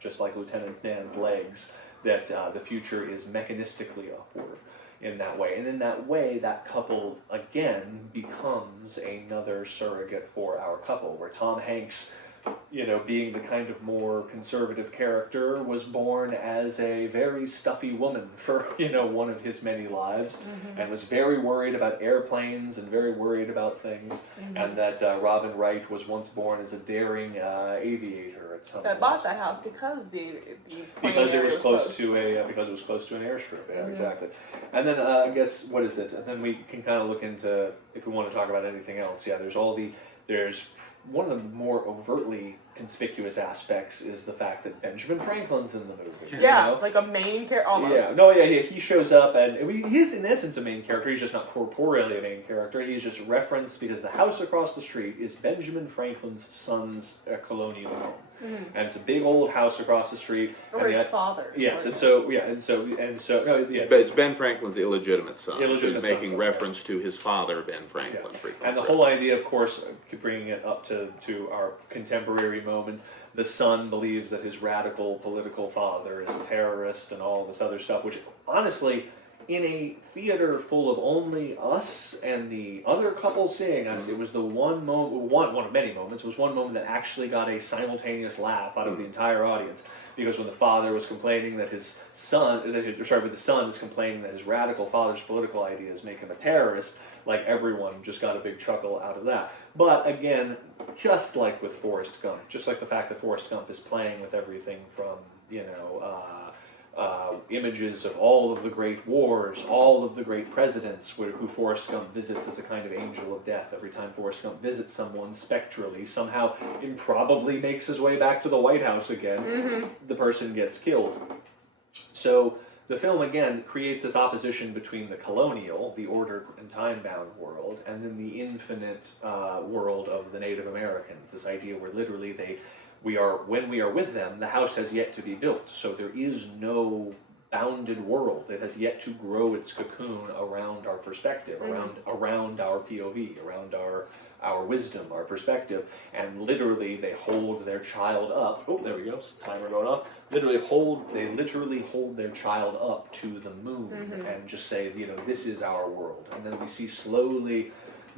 just like Lieutenant Dan's legs, that the future is mechanistically upward in that way. And in that way, that couple, again, becomes another surrogate for our couple, where Tom Hanks, being the kind of more conservative character, was born as a very stuffy woman for, one of his many lives, mm-hmm. and was very worried about airplanes and very worried about things, mm-hmm. and that Robin Wright was once born as a daring aviator at some point. Bought that house because because it was close to an airstrip. Yeah, mm-hmm. exactly. And then I guess, what is it? And then we can kind of look into, if we want to talk about anything else. Yeah, there's one of the more overtly conspicuous aspects is the fact that Benjamin Franklin's in the movie. Yeah, like a main character almost. Yeah, he shows up, and he's in essence a main character. He's just not corporeally a main character. He's just referenced because the house across the street is Benjamin Franklin's son's colonial home. Mm-hmm. And it's a big old house across the street. Or his father. Yes, it's Ben Franklin's illegitimate son. He's making reference to his father, Ben Franklin. Yeah. And the whole idea, of course, bringing it up to our contemporary moment, the son believes that his radical political father is a terrorist and all this other stuff, which honestly, in a theater full of only us and the other couple seeing us, it was the one of many moments, was one moment that actually got a simultaneous laugh out of the entire audience. Because when the father was complaining that the son is complaining that his radical father's political ideas make him a terrorist, like everyone just got a big chuckle out of that. But again, just like with Forrest Gump, just like the fact that Forrest Gump is playing with everything from, images of all of the great wars, all of the great presidents, who Forrest Gump visits as a kind of angel of death. Every time Forrest Gump visits someone spectrally, somehow improbably makes his way back to the White House again, mm-hmm. the person gets killed. So the film, again, creates this opposition between the colonial, the ordered and time-bound world, and then the infinite world of the Native Americans. This idea where literally when we are with them, the house has yet to be built. So there is no bounded world. It has yet to grow its cocoon around our perspective, mm-hmm. around our POV, around our wisdom, our perspective. And literally they hold their child up. Oh, there we go. Timer going off. They literally hold their child up to the moon, mm-hmm. and just say, this is our world. And then we see slowly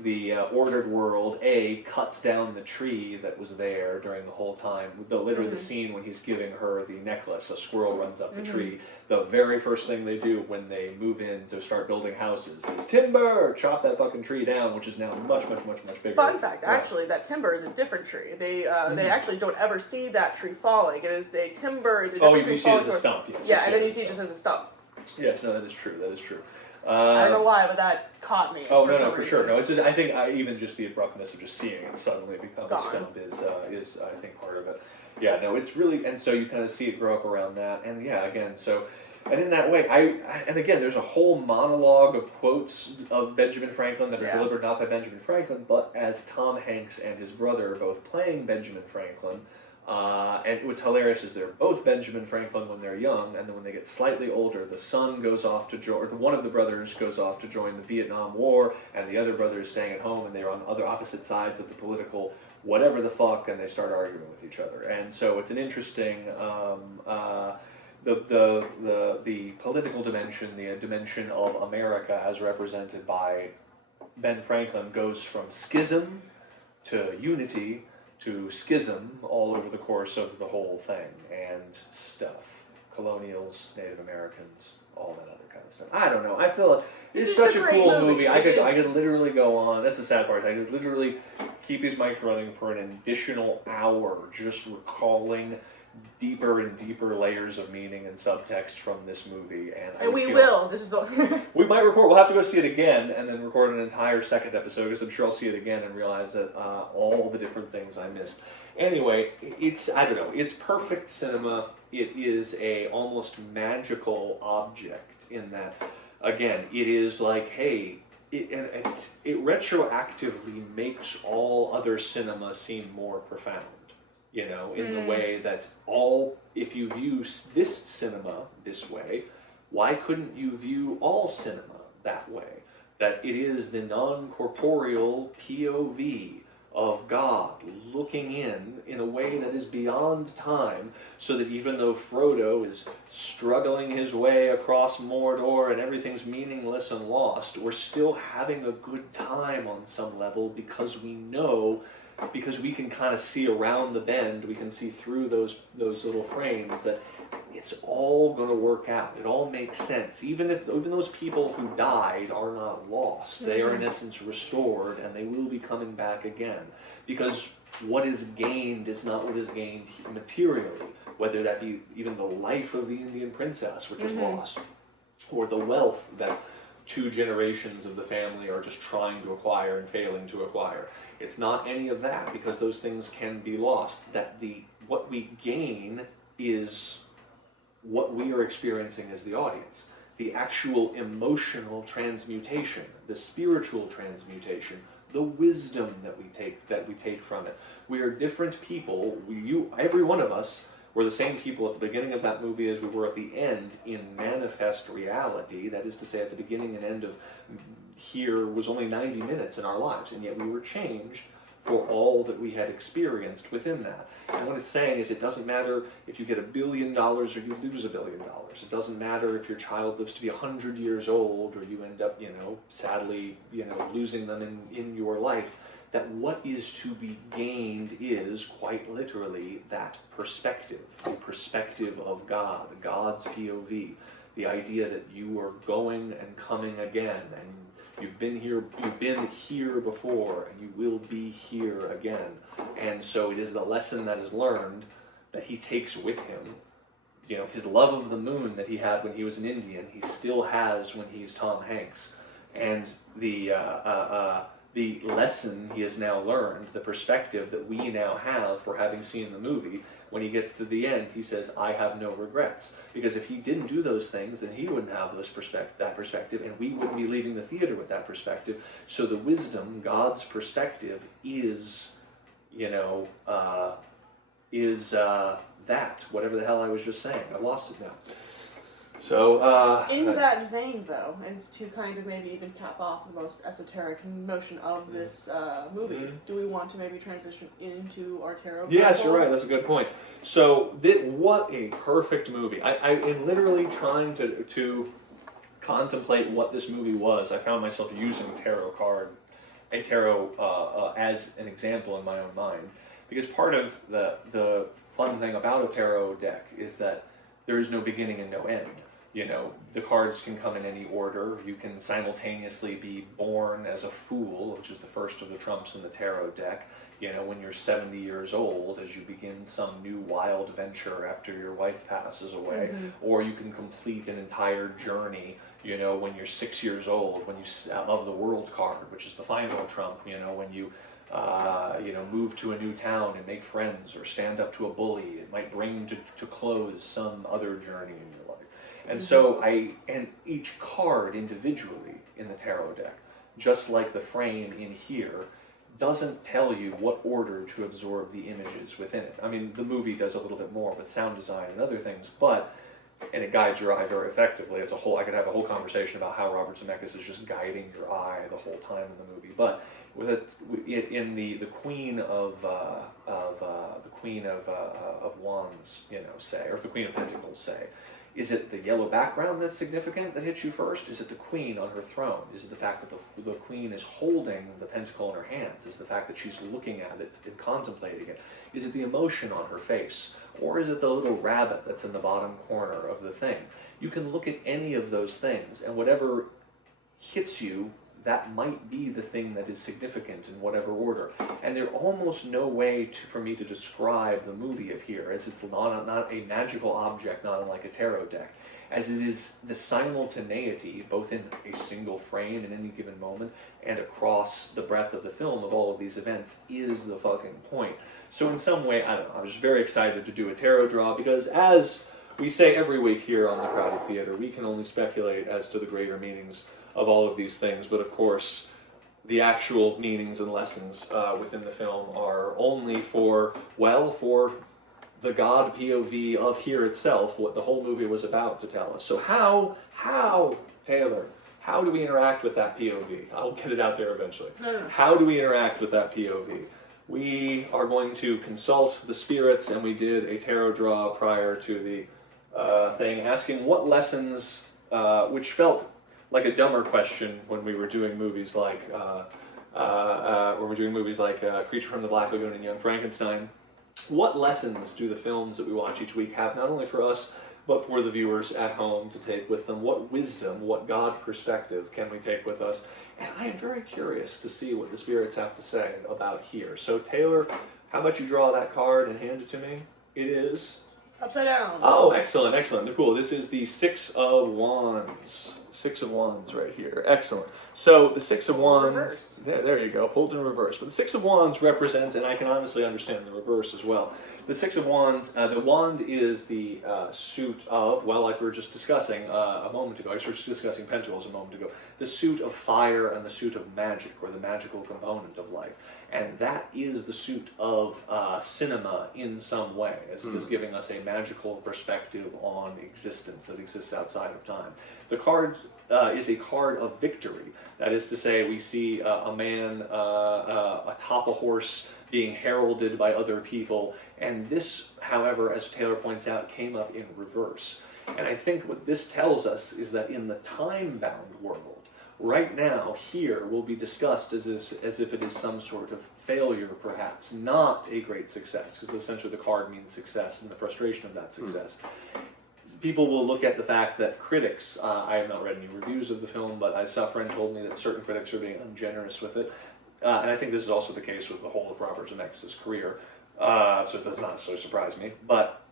the ordered world cuts down the tree that was there during the whole time. Literally mm-hmm. the scene when he's giving her the necklace, a squirrel runs up the mm-hmm. tree. The very first thing they do when they move in to start building houses is timber, chop that fucking tree down, which is now much, much, much, much bigger. Fun fact, actually, that timber is a different tree. They actually don't ever see that tree falling. It is a timber is a different tree. You see it as a stump. Yes, yeah, and then you see it just as a stump. Yes, no, that is true. I don't know why, but that caught me. For sure. No, it's just, I think even just the abruptness of just seeing it suddenly become a stump is I think part of it. Yeah, no, it's really, and so you kind of see it grow up around that, and yeah, again, so, and in that way, and again, there's a whole monologue of quotes of Benjamin Franklin that are delivered not by Benjamin Franklin, but as Tom Hanks and his brother are both playing Benjamin Franklin. And what's hilarious is they're both Benjamin Franklin when they're young, and then when they get slightly older, the son goes off to join, or one of the brothers goes off to join the Vietnam War, and the other brother is staying at home, and they're on other opposite sides of the political whatever the fuck, and they start arguing with each other. And so it's an interesting, the political dimension, the dimension of America as represented by Ben Franklin goes from schism to unity to schism all over the course of the whole thing and stuff. Colonials, Native Americans, all that other kind of stuff. I don't know. I feel like it's such a great cool movie. I It is. could literally go on. That's the sad part. I could literally keep these mics running for an additional hour just recalling deeper and deeper layers of meaning and subtext from this movie. And we will. This is the. We might record. We'll have to go see it again and then record an entire second episode because I'm sure I'll see it again and realize that all the different things I missed. Anyway, I don't know. It's perfect cinema. It is a almost magical object in that, again, it is like, hey, it retroactively makes all other cinema seem more profound. You know, in the way that if you view this cinema this way, why couldn't you view all cinema that way? That it is the non-corporeal POV of God looking in a way that is beyond time, so that even though Frodo is struggling his way across Mordor and everything's meaningless and lost, we're still having a good time on some level because we know, because we can kind of see around the bend, we can see through those little frames that it's all going to work out. It all makes sense. Even those people who died are not lost. They are in essence restored, and they will be coming back again. Because what is gained is not what is gained materially, whether that be even the life of the Indian princess, which is lost, or the wealth that 2 generations of the family are just trying to acquire and failing to acquire. It's not any of that, because those things can be lost. That what we gain is what we are experiencing as the audience. The actual emotional transmutation, the spiritual transmutation, the wisdom that we take from it. We are different people. Every one of us were the same people at the beginning of that movie as we were at the end in manifest reality. That is to say, at the beginning and end of here was only 90 minutes in our lives, and yet we were changed for all that we had experienced within that. And what it's saying is, it doesn't matter if you get $1 billion or you lose $1 billion. It doesn't matter if your child lives to be 100 years old or you end up, sadly, losing them in your life. That what is to be gained is quite literally that perspective, the perspective of God, God's POV, the idea that you are going and coming again, and you've been here before, and you will be here again. And so it is the lesson that is learned that he takes with him. His love of the moon that he had when he was an Indian, he still has when he's Tom Hanks. And the lesson he has now learned, the perspective that we now have for having seen the movie, when he gets to the end, he says, I have no regrets. Because if he didn't do those things, then he wouldn't have that perspective, and we wouldn't be leaving the theater with that perspective. So the wisdom, God's perspective, is that, whatever the hell I was just saying. I lost it now. So, in that vein, though, and to kind of maybe even cap off the most esoteric notion of this movie, do we want to maybe transition into our tarot? Yes, you're right. That's a good point. So, what a perfect movie. I am literally trying to contemplate what this movie was. I found myself using a tarot as an example in my own mind, because part of the fun thing about a tarot deck is that there is no beginning and no end. The cards can come in any order. You can simultaneously be born as a fool, which is the first of the trumps in the tarot deck, when you're 70 years old, as you begin some new wild venture after your wife passes away, or you can complete an entire journey, when you're 6 years old, when you of the world card, which is the final trump, when you move to a new town and make friends, or stand up to a bully. It might bring to close some other journey in your life. And so and each card individually in the tarot deck, just like the frame in here, doesn't tell you what order to absorb the images within it. I mean, the movie does a little bit more with sound design and other things, and it guides your eye very effectively. I could have a whole conversation about how Robert Zebecks is just guiding your eye the whole time in the movie. But in the Queen of Wands, say, or the Queen of Pentacles, say, Is it the yellow background that's significant that hits you first? Is it the queen on her throne? Is it the fact that the queen is holding the pentacle in her hands? Is it the fact that she's looking at it and contemplating it? Is it the emotion on her face? Or is it the little rabbit that's in the bottom corner of the thing? You can look at any of those things, and whatever hits you, that might be the thing that is significant in whatever order. And there's almost no way for me to describe the movie of here, as it's not a magical object, not unlike a tarot deck, as it is the simultaneity, both in a single frame in any given moment, and across the breadth of the film of all of these events, is the fucking point. So in some way, I don't know, I was very excited to do a tarot draw, because as we say every week here on The Crowded Theater, we can only speculate as to the greater meanings of all of these things, but of course the actual meanings and lessons within the film are only for the God POV of here itself, what the whole movie was about to tell us. So how, Taylor, how do we interact with that POV? I'll get it out there eventually. How do we interact with that POV? We are going to consult the spirits, and we did a tarot draw prior to the thing, asking what lessons, which felt like a dumber question when we were doing movies like Creature from the Black Lagoon and Young Frankenstein. What lessons do the films that we watch each week have, not only for us, but for the viewers at home to take with them? What wisdom, what God perspective can we take with us? And I am very curious to see what the spirits have to say about here. So Taylor, how about you draw that card and hand it to me? It is upside down. Oh, excellent, excellent. Cool. This is the Six of Wands. Six of Wands right here. Excellent. So the Six of Wands, reverse. There you go, pulled in reverse. But the Six of Wands represents, and I can honestly understand the reverse as well. The Six of Wands, the wand is the suit of, well, like we were just discussing a moment ago, I was just discussing pentacles a moment ago, the suit of fire and the suit of magic, or the magical component of life. And that is the suit of cinema in some way. It's just giving us a magical perspective on existence that exists outside of time. The card is a card of victory. That is to say, we see a man atop a horse being heralded by other people. And this, however, as Taylor points out, came up in reverse. And I think what this tells us is that in the time-bound world, right now, here, will be discussed as if it is some sort of failure, perhaps, not a great success, because essentially the card means success and the frustration of that success. People will look at the fact that critics, I have not read any reviews of the film, but I saw a friend told me that certain critics are being ungenerous with it. And I think this is also the case with the whole of Robert Zebecks' career, so it does not so surprise me. But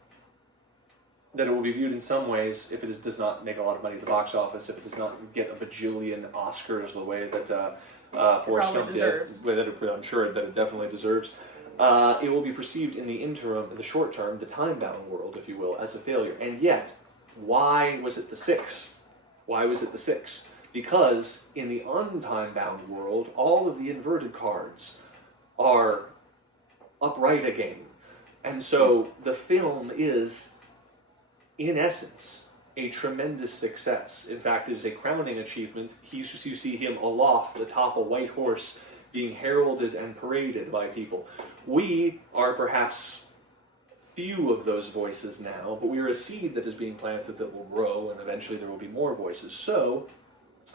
that it will be viewed in some ways, if it does not make a lot of money at the box office, if it does not get a bajillion Oscars the way that Forrest Gump did, I'm sure that it definitely deserves, it will be perceived in the interim, in the short term, the time-bound world, if you will, as a failure. And yet, why was it the six? Why was it the six? Because in the untime-bound world, all of the inverted cards are upright again. And so the film is, in essence, a tremendous success. In fact, it is a crowning achievement. You see him aloft atop a white horse being heralded and paraded by people. We are perhaps few of those voices now, but we are a seed that is being planted that will grow, and eventually there will be more voices. So,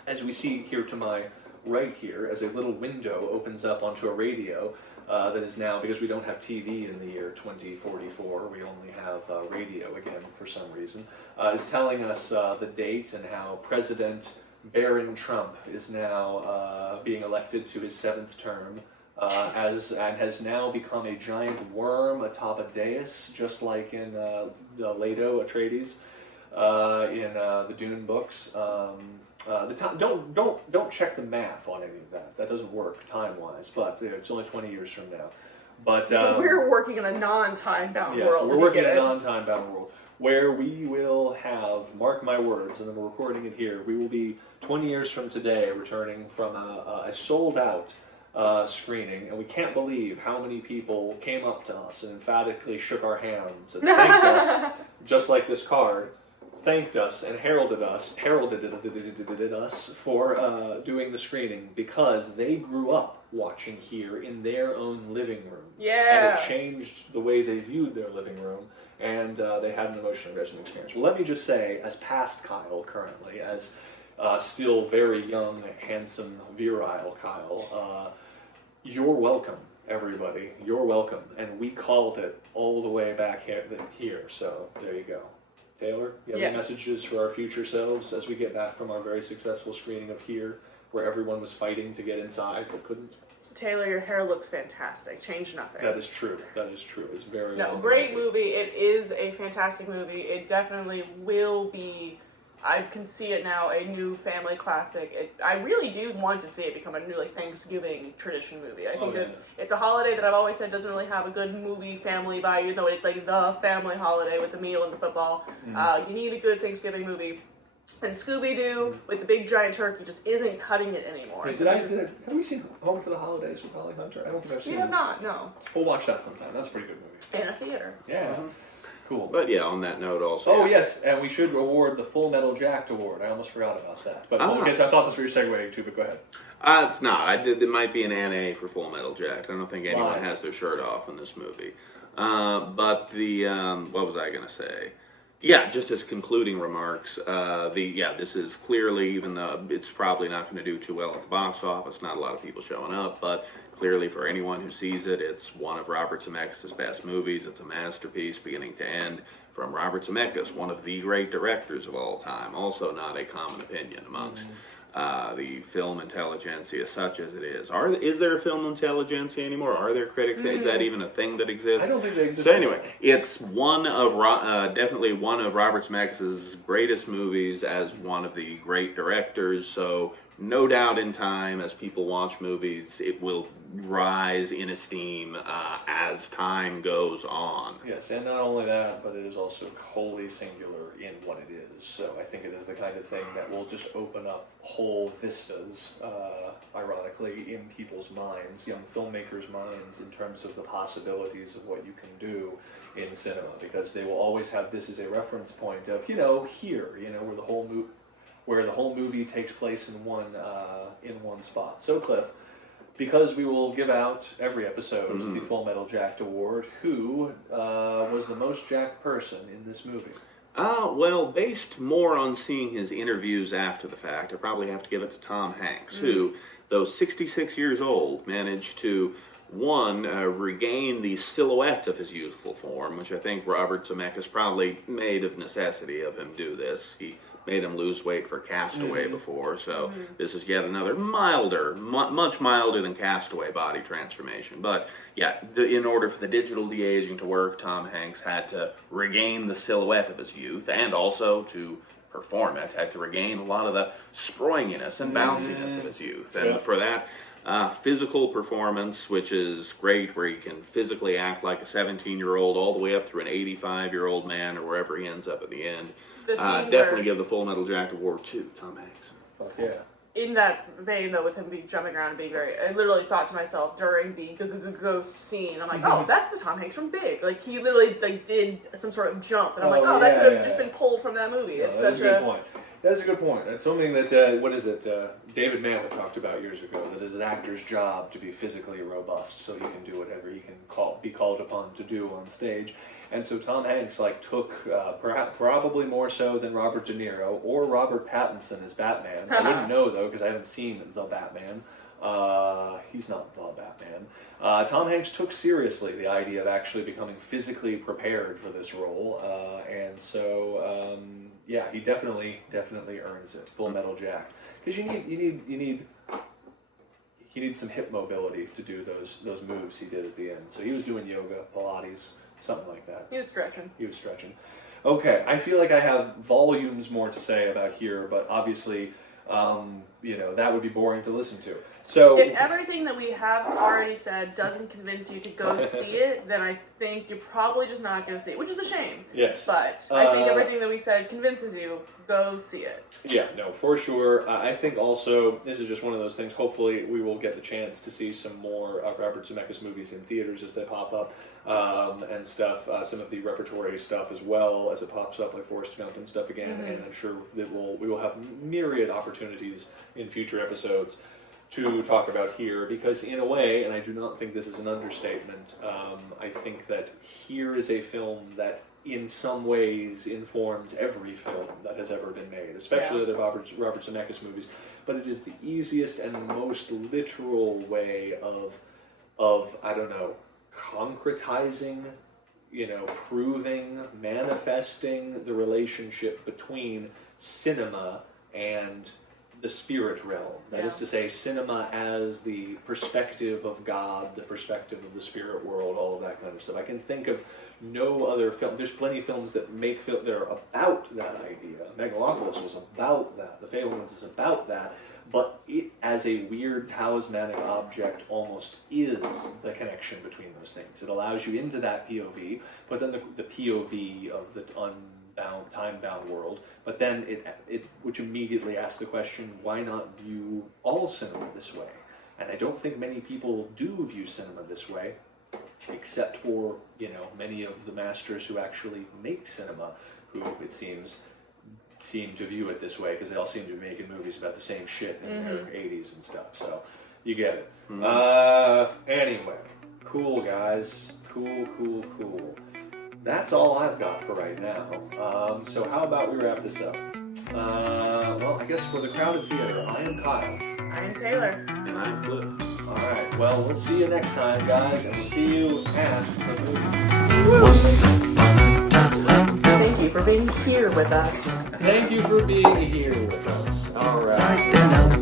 as we see here to my right here, as a little window opens up onto a radio that is now, because we don't have TV in the year 2044, we only have radio again for some reason, is telling us the date and how President Barron Trump is now being elected to his 7th term, and has now become a giant worm atop a dais, just like in Leto Atreides in the Dune books. Don't check the math on any of that. That doesn't work time-wise, but it's only 20 years from now. But we're working in a non-time-bound world. Yes, we're working in a non-time-bound world where we will have, mark my words, and then we're recording it here, we will be 20 years from today returning from a sold-out screening, and we can't believe how many people came up to us and emphatically shook our hands and thanked us, just like this card, thanked us and heralded us for doing the screening because they grew up watching here in their own living room. Yeah. And it changed the way they viewed their living room, and they had an emotionally resonant experience. Well, let me just say, as past Kyle currently, as still very young, handsome, virile Kyle, you're welcome, everybody. You're welcome. And we called it all the way back here. So there you go. Taylor, you have any messages for our future selves as we get back from our very successful screening of Here, where everyone was fighting to get inside but couldn't? Taylor, your hair looks fantastic. Change nothing. That is true. That is true. It's very great movie. It is a fantastic movie. It definitely will be. I can see it now, a new family classic. I really do want to see it become a new Thanksgiving tradition movie. I think that it's a holiday that I've always said doesn't really have a good movie family value, even though it's like the family holiday with the meal and the football. You need a good Thanksgiving movie. And Scooby-Doo with the big giant turkey just isn't cutting it anymore. Have we seen Home for the Holidays with Holly Hunter? I don't think I've seen it. We have not, no. We'll watch that sometime. That's a pretty good movie. In a theater. Yeah. Cool. But yeah, on that note also. Oh, yes, and we should award the Full Metal Jacked Award. I almost forgot about that. But I guess I thought that's what you're segueing to, but go ahead. It's not. It might be an NA for Full Metal Jacket. I don't think anyone has their shirt off in this movie. But the, what was I going to say? Yeah, just as concluding remarks, this is clearly, even though it's probably not going to do too well at the box office, not a lot of people showing up, but clearly for anyone who sees it, it's one of Robert Zemeckis' best movies. It's a masterpiece beginning to end from Robert Zemeckis, one of the great directors of all time. Also not a common opinion amongst the film intelligentsia such as it is. Is there a film intelligentsia anymore? Are there critics? Is that even a thing that exists? I don't think they exist. So anyway, it's one of definitely one of Robert Zemeckis' greatest movies as one of the great directors. So no doubt in time, as people watch movies, it will rise in esteem as time goes on. Yes, and not only that, but it is also wholly singular in what it is. So I think it is the kind of thing that will just open up whole vistas, ironically, in people's minds, young filmmakers' minds, in terms of the possibilities of what you can do in cinema, because they will always have this as a reference point of, here, where the whole movie takes place in one spot. So Cliff, because we will give out every episode the Full Metal Jacked Award, who was the most jacked person in this movie? Well, based more on seeing his interviews after the fact, I probably have to give it to Tom Hanks, who, though 66 years old, managed to, regain the silhouette of his youthful form, which I think Robert Zemeckis probably made of necessity of him do this. He made him lose weight for Castaway before, so this is yet another much milder than Castaway body transformation. But yeah, in order for the digital de-aging to work, Tom Hanks had to regain the silhouette of his youth, and also to perform it, had to regain a lot of the springiness and bounciness of his youth. And for that, physical performance, which is great, where he can physically act like a 17-year-old all the way up through an 85-year-old man, or wherever he ends up at the end. Definitely give the Full Metal Jacked Award to Tom Hanks. Fuck yeah. In that vein, though, with him jumping around and being I literally thought to myself during the ghost scene, I'm like, oh, that's the Tom Hanks from Big. Like, he literally did some sort of jump, and I'm like, that could have just been pulled from that movie. No, it's that's such a good point. That's a good point. It's something that, David Mamet talked about years ago, that it's an actor's job to be physically robust, so he can do whatever he can be called upon to do on stage. And so Tom Hanks took probably more so than Robert De Niro or Robert Pattinson as Batman. I wouldn't know though, because I haven't seen The Batman. He's not The Batman. Tom Hanks took seriously the idea of actually becoming physically prepared for this role, and so he definitely earns it. Full Metal Jacked, because you need some hip mobility to do those moves he did at the end. So he was doing yoga, Pilates, something like that. He was stretching. Okay, I feel like I have volumes more to say about Here, but obviously that would be boring to listen to. So if everything that we have already said doesn't convince you to go see it, then I think you're probably just not going to see it, which is a shame. yes, But I think everything that we said convinces you. Go see it. yeah, no, for sure. I think also this is just one of those things. Hopefully, we will get the chance to see some more of Robert Zemeckis movies in theaters as they pop up and stuff. Some of the repertory stuff as well as it pops up, like Forrest Gump and stuff again. And I'm sure that we will have myriad opportunities in future episodes to talk about here, because in a way, and I do not think this is an understatement, I think that here is a film that in some ways informs every film that has ever been made, especially the Robert Zemeckis movies. But it is the easiest and most literal way of I don't know, concretizing, proving, manifesting the relationship between cinema and the spirit realm. That is to say, cinema as the perspective of God, the perspective of the spirit world, all of that kind of stuff. I can think of no other film. There's plenty of films that that are about that idea. Megalopolis was about that. The Fabelmans is about that. But it, as a weird talismanic object, almost is the connection between those things. It allows you into that POV, but then the POV of the unbound, time-bound world. But then it which immediately asks the question, why not view all cinema this way? And I don't think many people do view cinema this way, except for, many of the masters who actually make cinema, who it seem to view it this way, because they all seem to be making movies about the same shit in their 80s and stuff. So you get it. Anyway, cool guys, cool. That's all I've got for right now. So how about we wrap this up? Well, I guess for the Crowded Theater, I am Kyle. I'm Taylor. And I'm Cliff. All right. Well, we'll see you next time, guys, and we'll see you at the movie. Thank you for being here with us. Thank you for being here with us. All right.